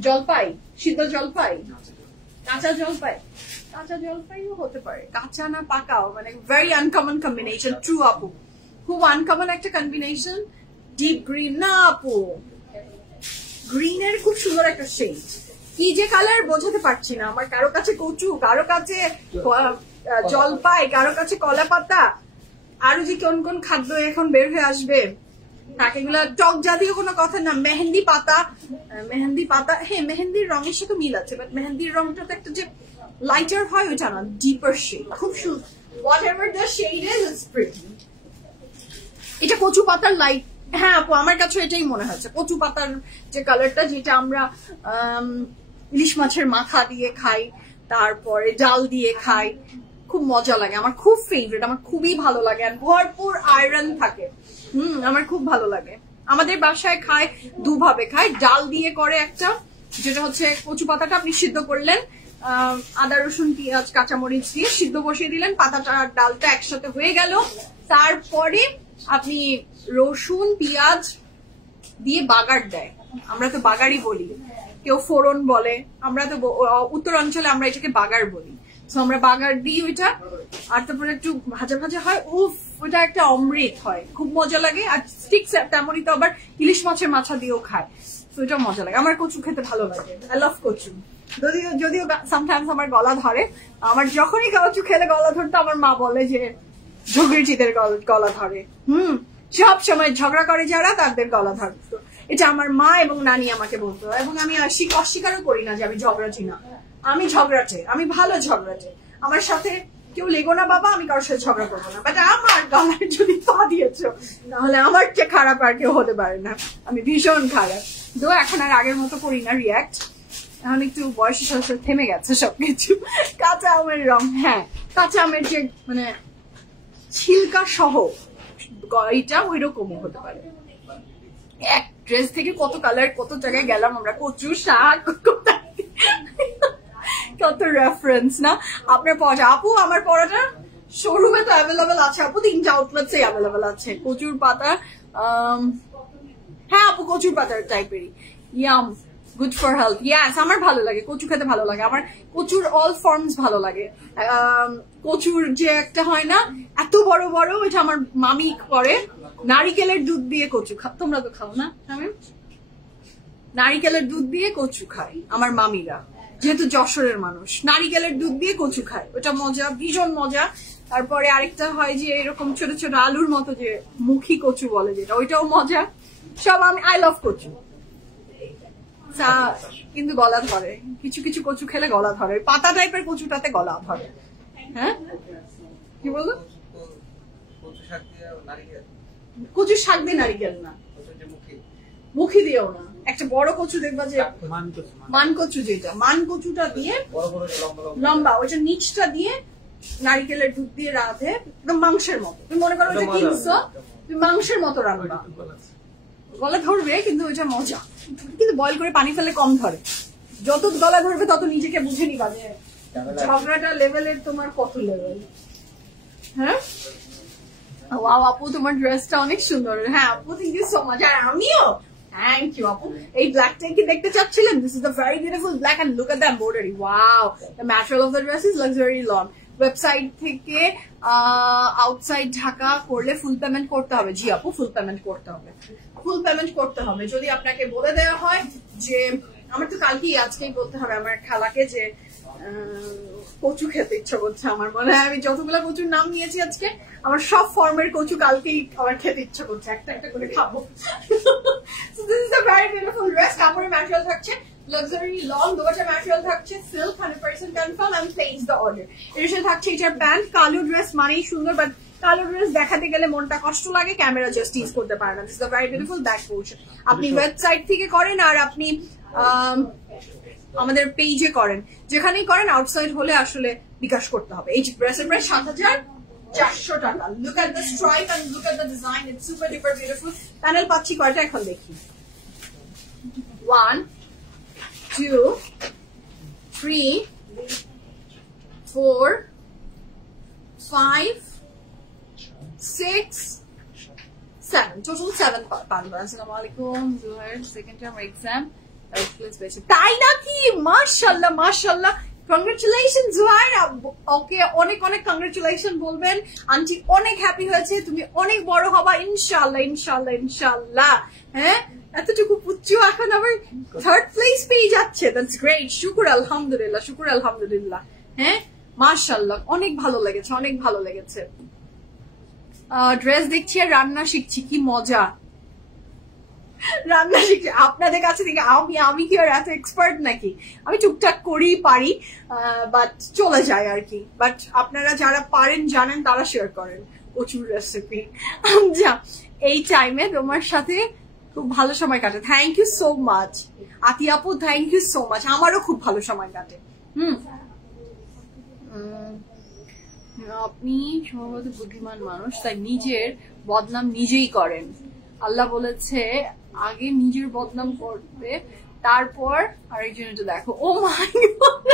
জলপাই, সিদ্ধ জলপাই, কাঁচা জলপাই। কাঁচা জলপাইও হতে পারে, কাঁচা না পাকাও, মানে ভেরি আনকমন কম্বিনেশন। ট্রু আপু, খুব আনকমন একটা কম্বিনেশন। ডিপ গ্রিন না আপু, গ্রিনের খুব সুন্দর একটা শেড। কি যে কালার বোঝাতে পারছি না। আমার কারো কাছে কচু, কারো কাছে জলপাই, কারো কাছে কলা পাতা, আরো যে কোন কোন খাদ্য এখন বের হয়ে আসবে, এগুলা টক জাতীয় কোনো কথা না। মেহেন্দি পাতা, মেহেন্দি পাতা, হ্যাঁ মেহেন্দির রঙের সাথে মিল আছে, বাট মেহেন্দির রংটা তো একটা যে লাইটার হয় ওইটা না, ডিপার শেড, খুব সুন্দর। Whatever the shade is, it's pretty. এটা কচু পাতার লাইট। হ্যাঁ আপু, আমার কাছে এটাই মনে হচ্ছে কচু পাতার যে কালারটা, যেটা আমরা ইলিশ মাছের মাথা দিয়ে খাই, তারপরে ডাল দিয়ে খাই, খুব মজা লাগে। আমার খুব ফেভারিট, আমার খুবই ভালো লাগে। আর ভরপুর আয়রন থাকে। আমার খুব ভালো লাগে। আমাদের বাসায় খায় দুভাবে খায়, ডাল দিয়ে করে একটা, যেটা হচ্ছে কচু পাতাটা আপনি সিদ্ধ করলেন, আদা রসুন পেঁয়াজ কাঁচামরিচ দিয়ে সিদ্ধ বসিয়ে দিলেন, পাতাটা আর ডালটা একসাথে হয়ে গেল, তারপরে আপনি রসুন পেঁয়াজ দিয়ে বাগার দেয়, আমরা তো বাগারই বলি, কেউ ফোড়ন বলে, আমরা তো উত্তরাঞ্চলে আমরা এটাকে বাগার বলি। তো আমরা বাগার দিই ওইটা, আর তারপরে একটু ভাজা ভাজা হয়, উফ ওইটা একটা অমৃত হয়, খুব মজা লাগে। আর স্টিক্স তেমনই তো আবার ইলিশ মাছের মাথা দিয়েও খায়, তো ওইটা মজা লাগে। আমার কচু খেতে ভালো লাগে, আই লাভ কচু। যদিও সামটাইমস আমার গলা ধরে, আমার যখনই কচু খেলে গলা ধরতো আমার মা বলে যে ঝগড়িটিদের গলা ধরে। সব সময় ঝগড়া করে যারা, তাদের গলা ধরতো। এটা আমার মা এবং নানি আমাকে বলতো, এবং আমি অস্বীকারও করি না যে আমি ঝগড়াটি না, আমি ঝগড়াটে, আমি ভালো ঝগড়াটে। আমার সাথে কেউ লেগো না বাবা, আমি কারোর সাথে ঝগড়া করবো না, বাট আমার গলার যদি পা দিয়েছ তাহলে আমার চেয়ে খারাপ আর কেউ হতে পারে না। আমি ভীষণ খারাপ, তো এখন আর আগের মতো করি না রিয়াক্ট, এখন একটু বয়সের সাথে সাথে থেমে গেছে সবকিছু। কাঁচা আমের রং, হ্যাঁ কাঁচা আমের যে মানে ছিলকা সহ এটা ওই রকমও হতে পারে। এক ড্রেস থেকে কত কালার, কত জায়গায় গেলাম আমরা, কচু শাক, কত রেফারেন্স না। আপনার পড়া আপু, আমার পড়াটা শোরুমে তো অ্যাভেলেবেল আছে আপু, 3টা আউটলেটসে অ্যাভেলেবেল আছে। কচুর পাতা, হ্যাঁ আপু কচুর পাতার টাইপেরই, ইয়াম, গুড ফর হেলথ। ইয়াস, আমার ভালো লাগে কচু খেতে, ভালো লাগে আমার কচুর অল ফর্মস ভালো লাগে। কচুর যে একটা হয় না এত বড় বড়, ওইটা আমার মামি করে, নারিকেলের দুধ দিয়ে কচু তোমরা তো খাও না? নারিকেলের দুধ দিয়ে কচু খায় আমার মামিরা, যেহেতু যশোরের মানুষ, নারিকেলের দুধ দিয়ে কচু খায়, ওটা মজা, ভীষণ মজা। তারপরে আরেকটা হয় যে এরকম ছোট ছোট আলুর মতো যে মুখী কচু বলে যেটা, ওইটাও মজা। সব আমি আই লাভ কচু। কিন্তু গলা ধরে, কিছু কিছু কচু খেলে গলা ধরে, পাতা টাইপের কচুটাতে গলা ধরে। হ্যাঁ কি বললো? কচু শাক দিয়ে নারিকেল না, মুখি দিয়েও না, একটা বড় কচু দেখবা যে মান কচু, যেটা মান কচুটা দিয়ে লম্বা, ওইটা নিচটা দিয়ে নারিকেলের দুধ দিয়ে রাঁধে একদম মাংসের মতো। তুমি মনে করো যে কিনছো, তুমি মাংসের মতো রান্না, গলা ধরবে কিন্তু ওইটা মজা। কিন্তু বয়ল করে পানি ফেলে কম ধরে, যত গলা ধরবে তত নিজেকে বুঝে নিবা যে ঝগড়াটা লেভেলের তোমার কত লেভেল। হ্যাঁ ওয়াও আপু তোমার ড্রেসটা অনেক সুন্দর। হ্যাঁ আপু থ্যাংক ইউ সো মাচ। আর আমিও থ্যাংক ইউ আপু। এই ব্ল্যাকটা কি দেখতে চাচ্ছিলেন? This is the very beautiful black and look at the embroidery. Wow, the material of the dress is luxury lawn. Website থেকে আউটসাইড ঢাকা করলে ফুল পেমেন্ট করতে হবে? জি আপু ফুল পেমেন্ট করতে হবে, ফুল পেমেন্ট করতে হবে। যদি আপনাকে বলে দেওয়া হয় যে, আমার তো কালকেই আজকেই বলতে হবে আমার খালাকে যে কচু খেতে ইচ্ছা করছে, আমার মনে হয় আমি যতগুলো কচুর নাম নিয়েছি আজকে আমার সব ফর্মের কচু কালকেই আমার খেতে ইচ্ছা করছে, একটা একটা করে খাবো। So this is a very beautiful dress. কাপড়ের ম্যাটেরিয়াল থাকছে লাক্সারি লং, দোপাট্টার ম্যাটেরিয়াল থাকছে silk, 100% confirm and place the order. এর সাথে থাকছে এটার প্যান্ট। কালো ড্রেস মানেই সুন্দর, বাট কালো ড্রেস দেখাতে গেলে মনটা কষ্ট লাগে, ক্যামেরা জাস্ট ইউজ করতে পারে না। This is a very beautiful back portion. আপনি ওয়েবসাইট থেকে করেন আর আপনি আমাদের পেজে করেন, যেখানেই করেন আউটসাইড হলে আসলে বিকাশ করতে হবে। এই ড্রেসের প্রাইস ৭,৪০০ টাকা। Look at the stripe and look at the design, it's super duper beautiful. Panel পাচ্ছি কয়টা এখন দেখি। 1 2 3 4 5 6 7, টোটাল 7 পারবো। আসসালামু আলাইকুম জুহার, সেকেন্ড টার্ম এক্সাম তাই নাকি? মাশাআল্লাহ মাশাআল্লাহ, কংগ্রেচুলেশন জুহার। ওকে অনেক অনেক কংগ্রেচুলেশন বলবেন, আন্টি অনেক হ্যাপি হয়েছে, তুমি অনেক বড় হবা ইনশাআল্লাহ ইনশাআল্লাহ ইনশাআল্লাহ। হ্যাঁ এতটুকু পুচ্চু এখন আবার থার্ড প্লেস পেয়ে যাচ্ছে, দ্যাটস গ্রেট। শুকুর আলহামদুলিল্লাহ, শুকুর আলহামদুলিল্লাহ। হ্যাঁ মাশাআল্লাহ, অনেক ভালো লেগেছে, অনেক ভালো লেগেছে। ড্রেস দেখছি আর রান্না শিখছি, কি মজা। রান্না শিখছি আপনাদের কাছে থেকে। আমি কি আর এত এক্সপার্ট নাকি? আমি টুকটাক করি পারি, বাট চলে যায় আর কি। বাট আপনারা যারা পারেন জানেন তারা শেয়ার করেন প্রচুর রেসিপি। এই টাইমে তোমার সাথে খুব ভালো সময় কাটে। থ্যাংক ইউ সো মাচ আতি আপু, থ্যাংক ইউ সো মাচ। আমারও খুব ভালো সময় কাটে। আপনি সম্ভবত বুদ্ধিমান মানুষ, তাই নিজের বদনাম নিজেই করেন। আল্লাহ বলেছে আগে নিজের বদনাম করতে, তারপর আরেকজনের দেখো। ও মাই গড,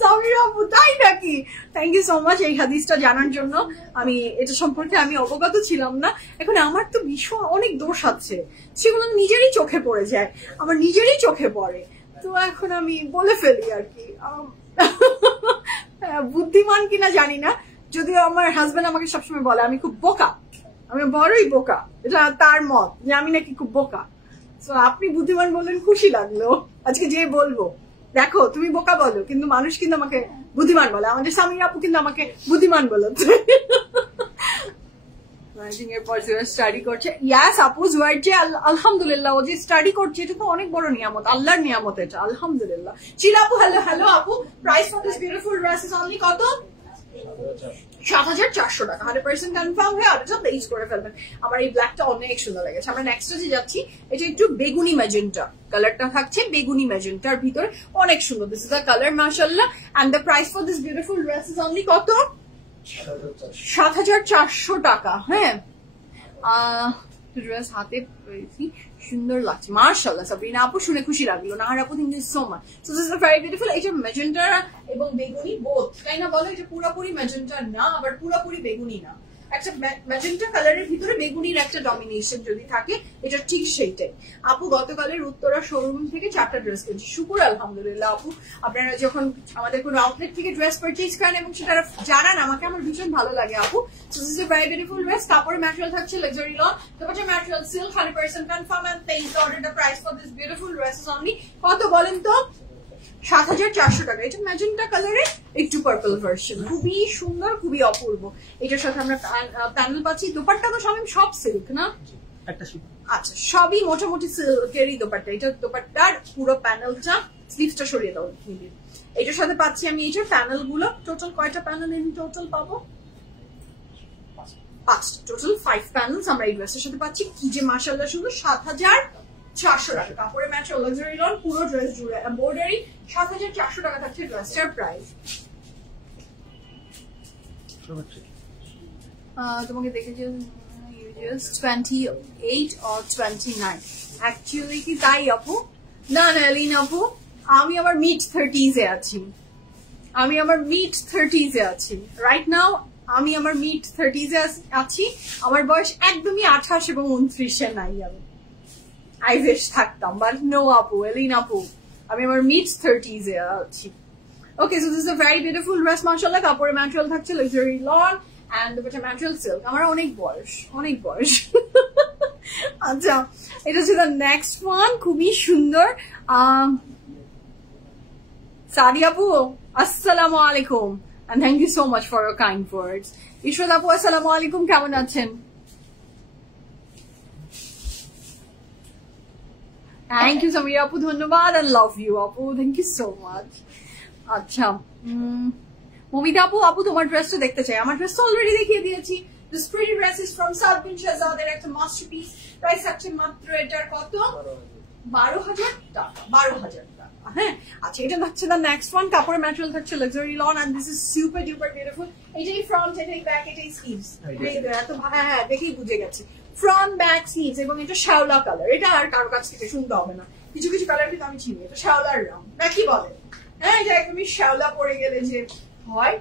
সরি আপু তাই নাকি? থ্যাংক ইউ সো মাচ এই হাদিসটা জানার জন্য। আমি এটা সম্পর্কে আমি অবগত ছিলাম না। এখন আমার তো ভীষণ অনেক দোষ আছে, সেগুলো নিজেরই চোখে পড়ে যায়, আমার নিজেরই চোখে পড়ে। তো এখন আমি বলে ফেলি আর কি। বুদ্ধিমান কিনা জানি না, যদিও আমার হাজবেন্ড আমাকে সবসময় বলে আমি খুব বোকা, আমি বড়ই বোকা, এটা তার মত যে আমি নাকি খুব বোকা। তো আপনি বুদ্ধিমান বললেন, খুশি লাগলো। আজকে যে বলবো দেখো তুমি বোকা বলো, কিন্তু মানুষ কিন্তু আমাকে বুদ্ধিমান বলে। আমাদের স্বামীর আপু কিন্তু আমাকে বুদ্ধিমান বলেছে। এরপর স্টাডি করছে। ইয়াস আপু জুয়ার যে আলহামদুলিল্লাহ ও যে স্টাডি করছে, এটা তো অনেক বড় নিয়ামত, আল্লাহর নিয়ামত এটা, আলহামদুলিল্লাহ। চিলা আপু হ্যালো হ্যালো আপু, price for this beautiful dress is only কত? ৭,৪০০ টাকা। 100% কনফার্ম হয়ে অর্ডারটা প্লেস করে ফেলবেন। আমার এই ব্ল্যাকটা অনেক সুন্দর লেগেছে। আমরা নেক্সট যে যাচ্ছি, এটা একটু বেগুনি ম্যাজেন্টা কালারটা থাকছে, বেগুনি ম্যাজেন্টার ভিতরে অনেক সুন্দর। দিস ইজ দ্য কালার মাশাআল্লাহ। And the price for this beautiful dress is only কত? ৭,৪০০ টাকা। হ্যাঁ ড্রেস হাতে পেয়েছি, সুন্দর লাগছে মাশাআল্লাহ। সাবরিনা আপু শুনে খুশি লাগলো। নাহার আপু thank you so much. So this is very beautiful. এটা ম্যাজেন্টা এবং বেগুনি বোথ, তাই না বলো? এটা পুরোপুরি ম্যাজেন্টা না, আবার পুরোপুরি বেগুনি না। একটা ম্যাজেন্টা কালারের ভিতরে বেগুনির একটা ডমিনেশন যদি থাকে, এটা ঠিক সেইটাই। আপু গতকালের উত্তরা শোরুম থেকে 4টা ড্রেস কিনছি, শুকুর আলহামদুলিল্লাহ। আপু আপনারা যখন আমাদের কোনো আউটলেট থেকে ড্রেস পারচেজ করেন এবং সেটা জানান আমাকে, আমার ভীষণ ভালো লাগে আপু। So this is a very beautiful dress. কাপড়ের ম্যাটেরিয়াল থাকছে লাক্সারি লন, তারপরে material silk, 100% confirm and place the order. The price for this beautiful dress is only কত বলেন তো? ৭,৪০০ টাকা। এটা ম্যাজেন্টা কালারের একটু পার্পল ভার্সন, খুবই সুন্দর, খুবই অপূর্ব। এটার সাথে আমরা প্যানেল পাচ্ছি। দোপাট্টা তো সব সিল্ক না? আচ্ছা সবই মোটামুটি সিল্কেরই দোপাট্টা, এটা দোপাট্টার পুরো প্যানেলটা, স্লিভসটা সরিয়ে দাও। এটার সাথে পাচ্ছি আমি এইটার প্যানেল গুলো, টোটাল কয়টা প্যানেল ইন টোটাল পাবো? 5টা, টোটাল 5 প্যানেলস আমরা এই ড্রেসের সাথে পাচ্ছি। কি যে মাশাআল্লাহ, শুধু 7,400 টাকা কাপড়ে ম্যাচ লাক্সারি লন, পুরো ড্রেস জুড়ে এমব্রয়ডারি। 7,400 টাকা থাকছে ড্রেসটার প্রাইস। তোমাকে দেখেছি 28 or 29, অ্যাকচুয়ালি কি তাই আপু? না না এলিন আপু, আমি আমার মিড 30s এ আছি, আমি আমার মিড 30s এ আছি রাইট নাও, আমি আমার মিড 30s এ আছি। আমার বয়স একদমই 28 এবং 29 এ নাই। আমি আই উইশ থাকতাম, বাট নো আপু, এলিন আপু, আমি আমার মিড 30s এ আছি। Okay, so this is a very beautiful dress মাশাআল্লাহ। কাপড়ের ম্যাটেরিয়াল থাকছে luxury lawn and the bottom material silk. আমার অনেক বয়স, অনেক বয়স। আচ্ছা, এটা হচ্ছে the next one, খুবই সুন্দর। সাদি আপু আসসালামু আলাইকুম and thank you so much for your kind words. Ishrat আপু আসসালামু আলাইকুম, কেমন আছেন? Thank you Samira আপু, ধন্যবাদ, and love you আপু, thank you so much. আচ্ছা, মমিতা আপু, আপু তোমার ড্রেসটা দেখতে চাই। আমার ড্রেস অলরেডি দেখিয়ে দিয়েছি। This pretty dress is from Saad bin Shahzad, এর একটা মাস্টারপিস। প্রাইস আছে মাত্র এটার কত? 12,000 টাকা, 12,000 টাকা। হ্যাঁ, আচ্ছা, এটা হচ্ছে the next one, কাপড়ের ম্যাটেরিয়াল থাকছে luxury lawn, and this is super duper beautiful. এটাই ফ্রন্ট, এটাই ব্যাক, এটাই স্লিভস। এত হ্যাঁ দেখেই বুঝে গেছে, ফ্রন্ট ব্যাক স্লিভস, এবং এটা শ্যাওলা কালার। এটা আর কারো কাছ থেকে শুনতে হবে না, কিছু কিছু কালার কিন্তু আমি চিনি। এটা শ্যাওলার রং নাকি বলে? হ্যাঁ, এটা একদমই শ্যাওলা পরে গেলে যে হয়,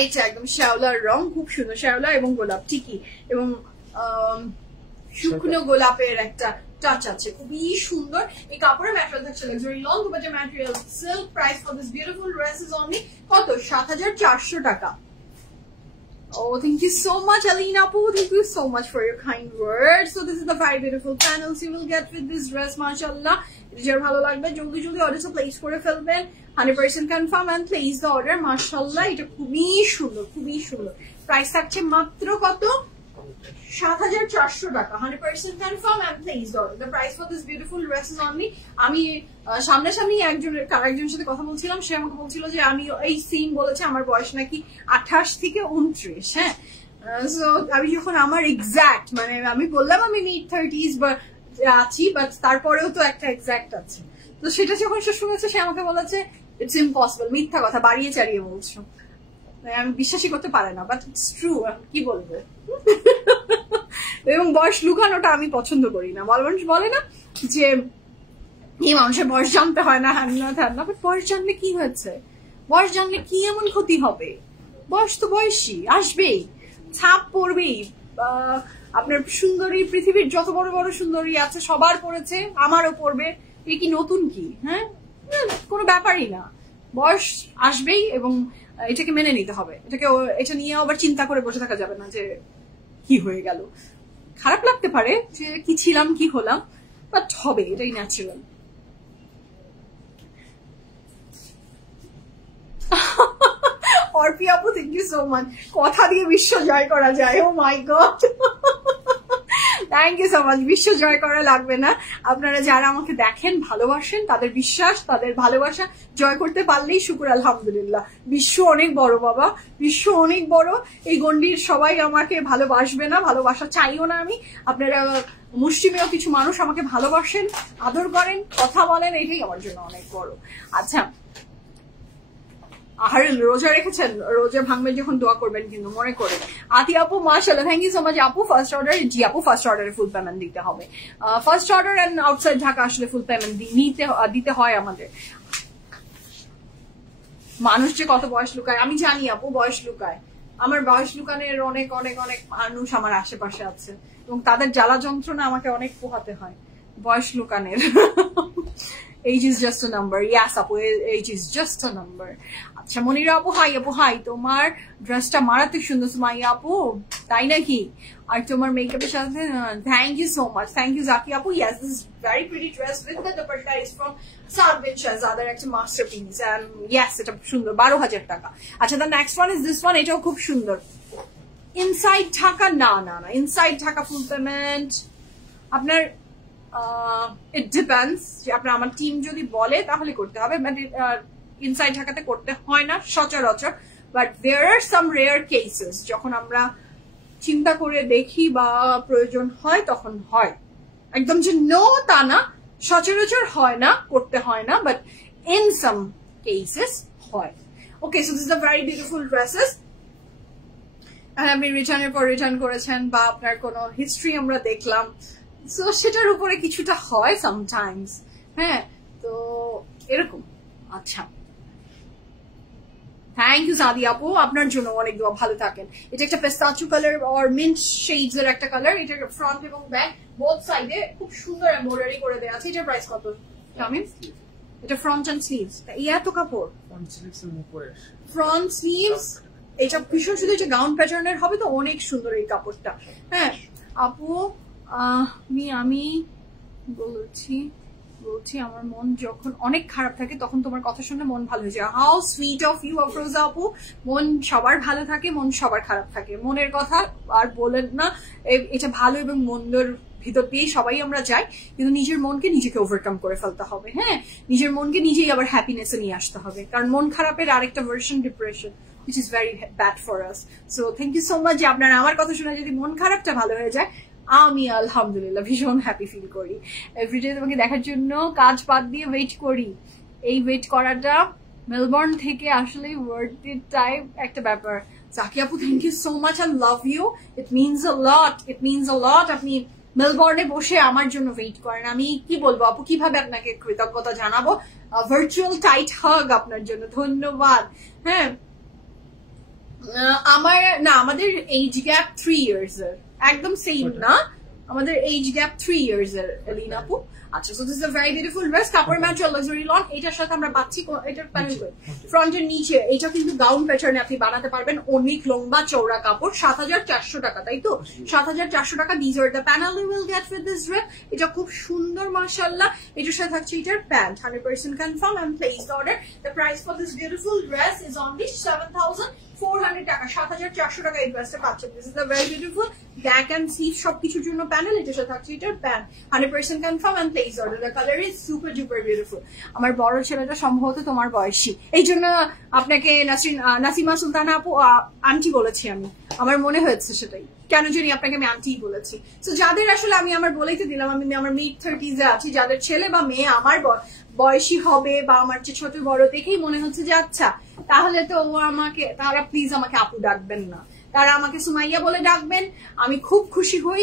এইটা একদম শ্যাওলার রং, খুব সুন্দর। শ্যাওলা এবং গোলাপ ঠিকই, এবং শুকনো গোলাপের একটা টাচ আছে, খুবই সুন্দর। এই কাপড়ের ম্যাটেরিয়াল থাকছে luxury lawn, dupatta material silk. Price for this beautiful dress is only কত? 7,400 টাকা। Oh, thank you so much, Alina Poo. Thank you so much for your kind words. So this is the 5 beautiful panels you will get with this dress, mashallah. যার ভালো লাগবে জলদি জলদি অর্ডারটা place করে ফেলবেন। 100% confirm and place the order, mashallah. এটা খুবই সুন্দর, খুবই সুন্দর। প্রাইস থাকছে মাত্র কত? 7,400 টাকা। 100% confirm and place the order. The price for this beautiful dress is only, আমি সামনাসামনি আরেকজনের সাথে কথা বলছিলাম, সে আমাকে বলছিল যে আমি এই সিম বলেছে আমার বয়স নাকি 28 থেকে 29। হ্যাঁ, সো আমি যখন আমার এক্সাক্ট, মানে আমি বললাম আমি মিড 30s বা আছি, বাট তারপরেও তো একটা এক্সাক্ট আছে। তো সেটা যখন সে শুনেছে, সে আমাকে বলেছে ইটস ইম্পসিবল, মিথ্যা কথা বাড়িয়ে চাড়িয়ে বলছো। আমি বিশ্বাসই করতে পারে না, বাট ইটস ট্রু। কি বলবো? এবং বয়স লুকানোটা আমি পছন্দ করি না। মানুষ বলে না যে এই মানুষের বয়স জানতে হয় না, হ্যান না ধ্যান না, বাট বয়স জানলে কি হয়েছে? বয়স জানলে কি এমন ক্ষতি হবে? বয়স তো বয়সই, আসবেই, ছাপ পড়বেই। আপনার সুন্দরী, পৃথিবীর যত বড় বড় সুন্দরী আছে সবার পড়েছে, আমারও পড়বে। এ কি নতুন কি? হ্যাঁ, কোনো ব্যাপারই না। বয়স আসবেই এবং এটাকে মেনে নিতে হবে। এটা নিয়ে আবার চিন্তা করে বসে থাকা যাবে না যে কি হয়ে গেল। খারাপ লাগতে পারে যে কি ছিলাম কি হলাম, বাট হবে, এটাই ন্যাচারাল। অর্পি আপু, থ্যাংক ইউ সো মাচ। কথা দিয়ে বিশ্ব জয় করা যায়? Oh my god, thank you so much. বিশ্ব জয় করা লাগবে না, আপনারা যারা আমাকে দেখেন, ভালোবাসেন, তাদের বিশ্বাস, তাদের ভালোবাসা জয় করতে পারলেই শুকুর আলহামদুলিল্লাহ। বিশ্ব অনেক বড় বাবা, বিশ্ব অনেক বড়। এই গণ্ডির সবাই আমাকে ভালোবাসবে না, ভালোবাসা চাইও না আমি। আপনারা মুসলিমেও কিছু মানুষ আমাকে ভালোবাসেন, আদর করেন, কথা বলেন, এটাই আমার জন্য অনেক বড়। আচ্ছা, আর রোজা রেখেছেন, রোজা ভাঙবেন যখন দোয়া করবেন কিন্তু মনে করে। আতি আপু মাশাআল্লাহ, থ্যাংক ইউ সো মাচ আপু। ফার্স্ট অর্ডার, জি আপু, ফার্স্ট অর্ডারে ফুল পেমেন্ট দিতে হবে। First order and outside Dhaka আসলে ফুল পেমেন্ট দিতে হয় আমাদের। মানুষ যে কত বয়স লুকায় আমি জানি আপু, বয়স লুকায়। আমার বয়স লুকানোর অনেক অনেক অনেক মানুষ আমার আশেপাশে আছে, এবং তাদের জ্বালা যন্ত্রণা আমাকে অনেক পোহাতে হয় বয়স লুকানের। Age is just a number. Yes, আপু, age is just a number. আচ্ছা, মনিরা আপু, হাই আপু, হাই। তোমার ড্রেসটা মারাত্মক সুন্দর মাইয়া আপু, তাই নাকি? আর তোমার মেকআপের সাথে thank you so much, thank you Zaki আপু। Yes, this is very pretty dress with the dupatta is from Saad bin Shahzad, একটা মাস্টারপিস, and yes, এটা সুন্দর, 12,000 টাকা। আচ্ছা, the next one is this one, এটাও খুব সুন্দর। ইনসাইড ঢাকা, না না না, ইনসাইড ঢাকা ফুল পেমেন্ট আপনার ইট ডিপেন্ডস যে আপনার আমার টিম যদি বলে তাহলে করতে হবে, মানে ইনসাইড ঢাকাতে করতে হয় না সচরাচর, but there are some rare cases যখন আমরা চিন্তা করে দেখি বা প্রয়োজন হয় তখন হয়। একদম যে নো তা না, সচরাচর হয় না, করতে হয় না, বাট ইন সাম কেসেস হয়। Okay, so this is a very beautiful dresses. আপনি রিটার্নের পর রিটার্ন করেছেন বা আপনার কোনো হিস্ট্রি আমরা দেখলাম, সো সেটার উপরে কিছুটা হয় সামটাইমস। হ্যাঁ, তো এরকম। আচ্ছা, থ্যাংক ইউ সাদি আপু, আপনার জন্য অনেক দোয়া, ভালো থাকেন। এটা একটা পেস্তাচু কালার অর মিন্ট শেডস এর একটা কালার। এটা ফ্রন্ট এবং ব্যাক বোথ সাইডে খুব সুন্দর এমব্রয়ডারি করে দেওয়া আছে। এটার প্রাইস কত শামিম? এটা ফ্রন্ট এন্ড স্লিভস, এই এত কাপড় ফ্রন্ট স্লিভস, এটা ভীষণ সুন্দর। এটা গাউন প্যাটার্নের হবে তো অনেক সুন্দর এই কাপড়টা। হ্যাঁ আপু, আমি বলছি আমার মন যখন অনেক খারাপ থাকে তখন তোমার কথা শুনে মন ভালো হয়ে যায়। How sweet of you Afroza আপু। মন সবার ভালো থাকে, মন সবার খারাপ থাকে, মনের কথা আর বলেন না। এটা ভালো এবং মন্দর ভিতর দিয়ে সবাই আমরা যাই, কিন্তু নিজের মনকে নিজেকে ওভারকাম করে ফেলতে হবে। হ্যাঁ, নিজের মনকে নিজেই আবার হ্যাপিনেসে নিয়ে আসতে হবে, কারণ মন খারাপের আরেকটা version depression, which is very bad for us. So thank you so much যে আপনারা আমার কথা শুনে যদি মন খারাপটা ভালো হয়ে যায়, আমি আলহামদুলিল্লাহ ভীষণ হ্যাপি ফিল করি। এভরিডে তোমাকে দেখার জন্য কাজ বাদ দিয়ে ওয়েট করি। এই ওয়েট করাটা মেলবোর্ন থেকে আসলে ওয়ার্থ ইট টাইপ একটা ব্যাপার। জাকি আপু, thank you so much, I love you, it means a lot, it means a lot. আপনি মেলবোর্নে বসে আমার জন্য ওয়েট করেন, আমি কি বলবো আপু, কিভাবে আপনাকে কৃতজ্ঞতা জানাবো। ভার্চুয়াল টাইট হাগ আপনার জন্য, ধন্যবাদ। হ্যাঁ, আমাদের এইজ গ্যাপ 3 years এর, একদম সেম না, আমাদের এইজ গ্যাপ 3 years এর এলিন আপু। আচ্ছা, so this is a very beautiful dress, কাপড় ম্যাচ লাক্সারি লন। এটার সাথে আমরা পাচ্ছি এটার প্যানেল ফ্রন্টের নিচে, এটা কিন্তু গাউন প্যাটার্নে আপনি বানাতে পারবেন। অনেক লম্বা চওড়া কাপড়, 7,400 টাকা, তাই তো? 7,400 টাকা। This are the panel you will get with this dress. এটা খুব সুন্দর মাশাআল্লাহ। এটার সাথে থাকছে এটার pant, 100% confirm and placed order. The price for this beautiful dress is only 7,400 টাকা। 7,400 টাকা এই ড্রেসটা পাচ্ছেন। This is the very beautiful back and sleeve সবকিছুর জন্য প্যানেল। এটার সাথে থাকছে এটার pant, 100% confirm and placed order. The colour is super duper beautiful. আমার বড় ছেলেটা সম্ভবত তোমার বয়সী, এই জন্য আপনাকে নাসিমা সুলতানা আপু আন্টি বলেছি আমি, আমার মনে হয়েছে সেটাই, কেন জানি আপনাকে আমি আন্টি বলেছি। তো যাদের আসলে আমি আমার বলেই তো দিলাম, আমি আমার মিড 30s এ আছি, যাদের ছেলে বা মেয়ে আমার বয়সী হবে বা আমার চেয়ে ছোট বড় দেখেই মনে হচ্ছে যে আচ্ছা তাহলে তো ও আমাকে, তারা প্লিজ আমাকে আপু ডাকবেন না, তারা আমাকে সুমাইয়া বলে ডাকবেন। আমি খুব খুশি হই।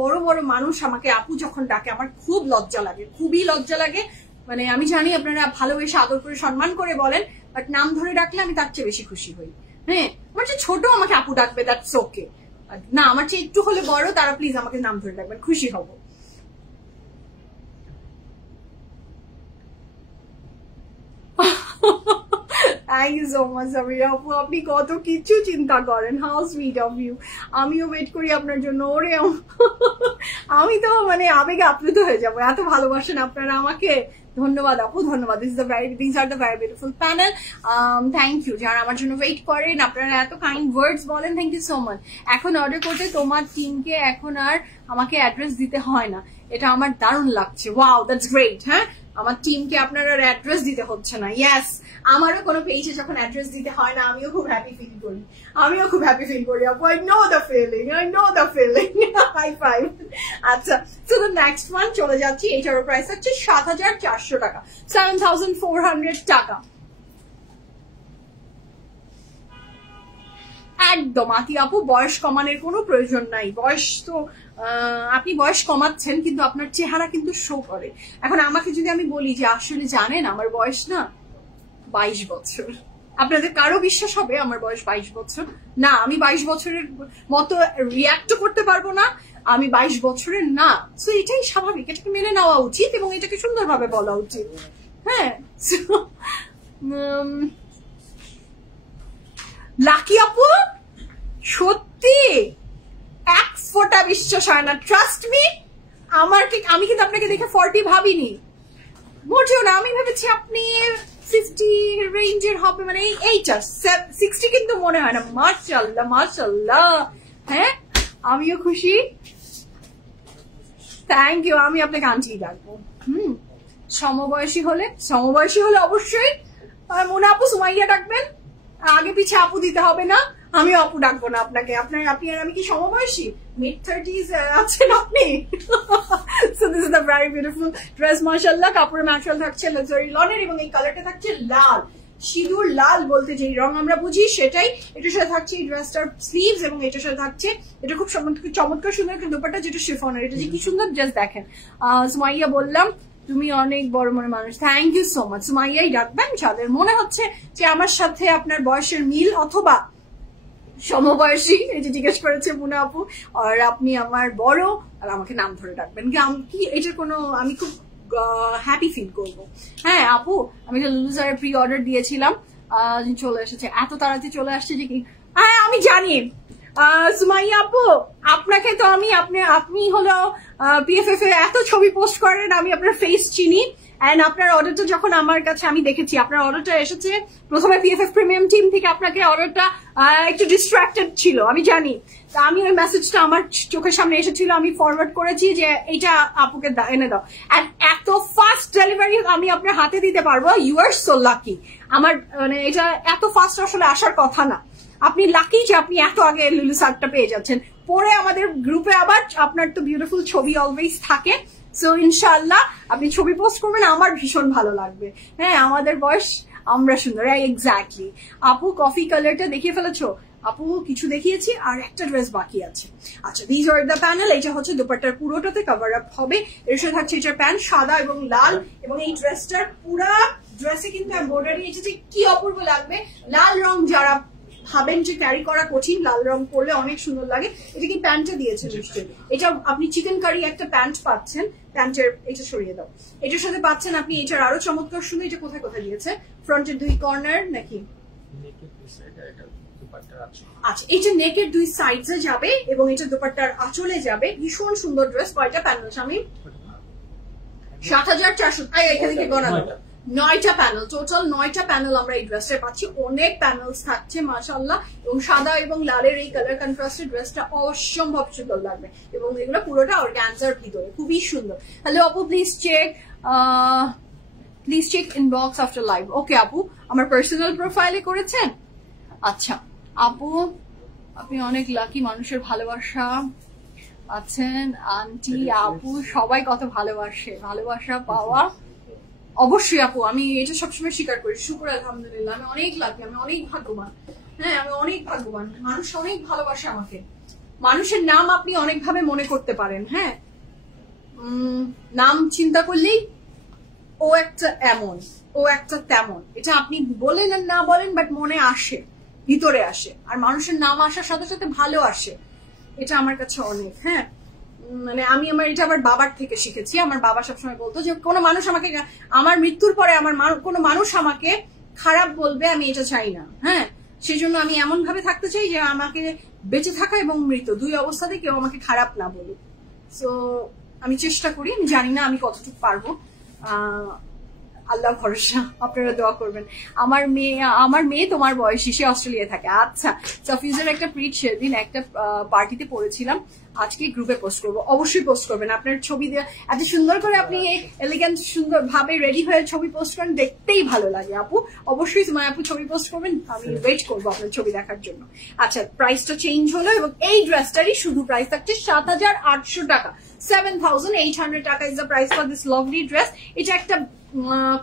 বড় বড় মানুষ আমাকে আপু যখন ডাকে আমার খুব লজ্জা লাগে, খুবই লজ্জা লাগে। মানে আমি জানি আপনারা ভালোবেসে আদর করে সম্মান করে বলেন, বাট নাম ধরে ডাকলে আমি তার চেয়ে বেশি খুশি হই। হ্যাঁ, আমার চেয়ে ছোট আমাকে আপু ডাকবে, দ্যাটস ওকে। না, আমার চেয়ে একটু হলে বড়, তারা প্লিজ আমাকে নাম ধরে ডাকবেন, খুশি হব। Thank you so much Samira আপু, আপনি কত কিছু চিন্তা করেন। How sweet of you. আমিও ওয়েট করি আপনার জন্য। ওরে আমি তো মানে আবেগে আপ্লুত হয়ে যাবো, এত ভালোবাসেন আপনারা আমাকে। ধন্যবাদ আপু, ধন্যবাদ। This are the very beautiful panel. Thank you যারা আমার জন্য ওয়েট করেন, আপনারা এত কাইন্ড ওয়ার্ডস বলেন, থ্যাংক ইউ সো মাচ। এখন অর্ডার করতে তোমার টিমকে এখন আর আমাকে অ্যাড্রেস দিতে হয় না, এটা আমার দারুণ লাগছে। Wow, that's great. হ্যাঁ, আমার টিমকে আপনার আর অ্যাড্রেস দিতে হচ্ছে না। ইয়েস, আমারও কোনো পেজে যখন অ্যাড্রেস দিতে হয় না, আমিও খুব হ্যাপি ফিল করি, আপু। I know the feeling. High five. আচ্ছা, সো দ্য নেক্সট ওয়ান চলে যাচ্ছি। এটারও প্রাইস হচ্ছে 7,400 টাকা, 7,400 টাকা। একদম আতি আপু, বয়স কমানোর কোনো প্রয়োজন নাই। বয়স তো আপনি বয়স কমাচ্ছেন, কিন্তু আপনার চেহারা কিন্তু শো করে। এখন আমাকে যদি আমি বলি যে আসলে জানেন আমার বয়স না 22 বছর, আপনাদের কারো বিশ্বাস হবে আমার বয়স 22 বছর? না, আমি 22 বছরের মতো রিয়াক্ট করতে পারবো না, আমি 22 বছরের না। তো এটাই স্বাভাবিক, এটাকে মেনে নেওয়া উচিত এবং এটাকে সুন্দরভাবে বলা উচিত। হ্যাঁ, লাকি আপু, সত্যি এক ফোঁটা বিশ্বাস হয় না, ট্রাস্ট মি। আমি কিন্তু আপনাকে দেখে 40 ভাবিনি, মোটেও না। আমি ভেবেছি আপনি 50 রেঞ্জের হবে, মানে এইটা 60 কিন্তু মনে হয় না। মাশাআল্লাহ মাশাআল্লাহ। হ্যাঁ, আমিও খুশি। থ্যাংক ইউ, আমি আপনাকে আন্টি ডাকবো। সমবয়সী হলে অবশ্যই মোনা আপু সুমাইয়া ডাকবেন, আগে পিছে আপু দিতে হবে না, আমি আপু ডাকবো না আপনাকে। আপনি আর আমি কি সমবয়সী? mid-30s আছেন আপনি? So this is the very beautiful dress, মাশাআল্লাহ। কাপড়ের ম্যাটেরিয়াল থাকছে লাক্সারি লনের এবং এই কালারটা থাকছে লাল, সিঁদুর লাল বলতে যেই রং আমরা বুঝি সেটাই। এটার সাথে থাকছে এই ড্রেসটার স্লিভস এবং এটার সাথে থাকছে এটা খুব চমৎকার সুন্দর একটা দোপাট্টা যেটা শিফনের। এটা যে কি সুন্দর জাস্ট দেখেন। সুমাইয়া বললাম তুমি অনেক বড় মনের মানুষ, থ্যাংক ইউ সো মাচ। সুমাইয়াই ডাকবেন যাদের মনে হচ্ছে যে আমার সাথে আপনার বয়সের মিল অথবা সমবয়সী, এই যে জিজ্ঞেস করেছে মুনা আপু, আর আপনি আমার বড় আর আমাকে নাম ধরে ডাকবেন কি এটার কোনো আমি খুব হ্যাপি ফিল করবো। হ্যাঁ আপু, আমি তো লুলুজারের প্রি অর্ডার দিয়েছিলাম, চলে এসেছে, এত তাড়াতাড়ি চলে আসছে যে কি। হ্যাঁ আমি জানি সুমাইয়া আপু, আপনাকে তো আপনি হলো PFF এ এত ছবি পোস্ট করেন, আমি আপনার ফেস চিনি। এন্ড আপনার অর্ডারটা যখন আমার কাছে আমি দেখেছি, আপনার অর্ডারটা এসেছে প্রথমে PFF প্রিমিয়াম টিম থেকে, আপনাকে অর্ডারটা একটু ডিস্ট্রাক্টেড ছিল আমি জানি। তা আমি ওই মেসেজটা আমার চোখের সামনে এসেছিল, আমি ফরওয়ার্ড করেছি যে এইটা আপুকে এনে দাও। এন্ড এত ফাস্ট ডেলিভারি আমি আপনার হাতে দিতে পারবো, ইউ আর সো লাকি। আমার মানে এটা এত ফাস্ট আসলে আসার কথা না, আপনি লাকি যে আপনি এত আগে লুলু শার্টটা পেয়ে যাচ্ছেন। পরে আমাদের গ্রুপে আবার আপনার তো বিউটিফুল ছবি অলওয়েজ থাকে, সো ইনশাআল্লাহ আপনি ছবি পোস্ট করবেন, আমার ভীষণ ভালো লাগবে। হ্যাঁ আমাদের বয়স আমরা সুন্দর, এক্স্যাক্টলি। আপু কফি কালারটা দেখিয়ে ফেলেছো? আপু কিছু দেখিয়েছি, আর একটা ড্রেস বাকি আছে। আচ্ছা, দিস আর দ্য প্যানেল। এটা হচ্ছে দুপাট্টার পুরোটাতে কভার আপ হবে, এর সাথে থাকছে এটার প্যান্ট সাদা এবং লাল, এবং এই ড্রেসটার পুরা ড্রেসে কিন্তু এমব্রয়ডারি। এটা যে কি অপূর্ব লাগবে, লাল রং যারা ভাবেন যে ক্যারি করা কঠিন, লাল রং পরলে অনেক সুন্দর লাগে। এটা কি প্যান্টটা দিয়েছে নিশ্চয়ই, এটা আপনি চিকেন কারি একটা প্যান্ট পাচ্ছেন, প্যান্টের এটা সরিয়ে দাও, এটার সাথে পাচ্ছেন আপনি এটার আরো চমৎকার সুন্দর। এটা কোথায় কোথায় দিয়েছে? ফ্রন্টের দুই কর্নার নাকি? আচ্ছা, এটা নেকের দুই সাইডে যাবে এবং এটা দোপাট্টার আঁচলে যাবে। ভীষণ সুন্দর ড্রেস। কয়টা প্যানেল স্বামী? ৭,৪০০। এখান থেকে গণা 9টা প্যানেল, টোটাল 9টা প্যানেল আমরা এই ড্রেসটা পাচ্ছি। অনেক প্যানেলস থাকছে মাশাআল্লাহ, এবং সাদা এবং লালের এই কালার কন্ট্রাস্টেড ড্রেসটা অসম্ভব সুন্দর লাগবে, এবং এগুলো পুরোটা অর্গানজার ভিতরে, খুবই সুন্দর। হ্যালো আপু, please check inbox after live. Okay আপু, আমার পার্সোনাল প্রোফাইলে করেছেন? আচ্ছা আপু, আপনি অনেক লাকি, মানুষের ভালোবাসা আছেন। আন্টি আপু সবাই কত ভালোবাসে, ভালোবাসা পাওয়া অবশ্যই আপু, আমি এটা সবসময় স্বীকার করি। শুকর আলহামদুলিল্লাহ, আমি অনেক লাকি, আমি অনেক ভাগ্যবান। হ্যাঁ আমি অনেক ভাগ্যবান, মানুষ অনেক ভালোবাসে আমাকে। মানুষের নাম আপনি অনেক ভাবে মনে করতে পারেন। হ্যাঁ, নাম চিন্তা করলেই ও একটা এমন, ও একটা তেমন, এটা আপনি বলেন আর না বলেন, বাট মনে আসে, ভিতরে আসে। আর মানুষের নাম আসার সাথে সাথে ভালো আসে, এটা আমার কাছে অনেক। হ্যাঁ, মানে আমি এটা আবার বাবার থেকে শিখেছি। আমার বাবা সবসময় বলতো যে কোনো মানুষ আমাকে, আমার মৃত্যুর পরে কোনো মানুষ আমাকে খারাপ বলবে, আমি এটা চাই না। হ্যাঁ, সেই জন্য আমি এমন ভাবে থাকতে চাই যে আমাকে বেঁচে থাকা এবং মৃত্যু দুই অবস্থাতে কেউ আমাকে খারাপ না বলুক। সো আমি চেষ্টা করি, আমি জানি না আমি কতটুকু পারবো, আল্লাহ ভরসা, আপনারা দোয়া করবেন। আমার মেয়ে তোমার বয়সী, সে অস্ট্রেলিয়া থাকে। আচ্ছা, সাফিজের একটা প্রিট সেদিন একটা পার্টিতে পড়েছিলাম, আজকে গ্রুপে পোস্ট করবো, অবশ্যই পোস্ট করবেন। আপনার ছবি দিয়ে এত সুন্দর করে আপনি এলিগেন্ট সুন্দর ভাবে রেডি হয়ে ছবি পোস্ট করেন, দেখতেই ভালো লাগে আপু। অবশ্যই তোমার আপু ছবি পোস্ট করবেন, আমি ওয়েট করবো আপনার ছবি দেখার জন্য। আচ্ছা, প্রাইসটা চেঞ্জ হলো এবং এই ড্রেসটারই শুধু প্রাইস থাকছে ৭,৮০০ টাকা। 7,800 টাকা is the price for this lovely dress. এটা একটা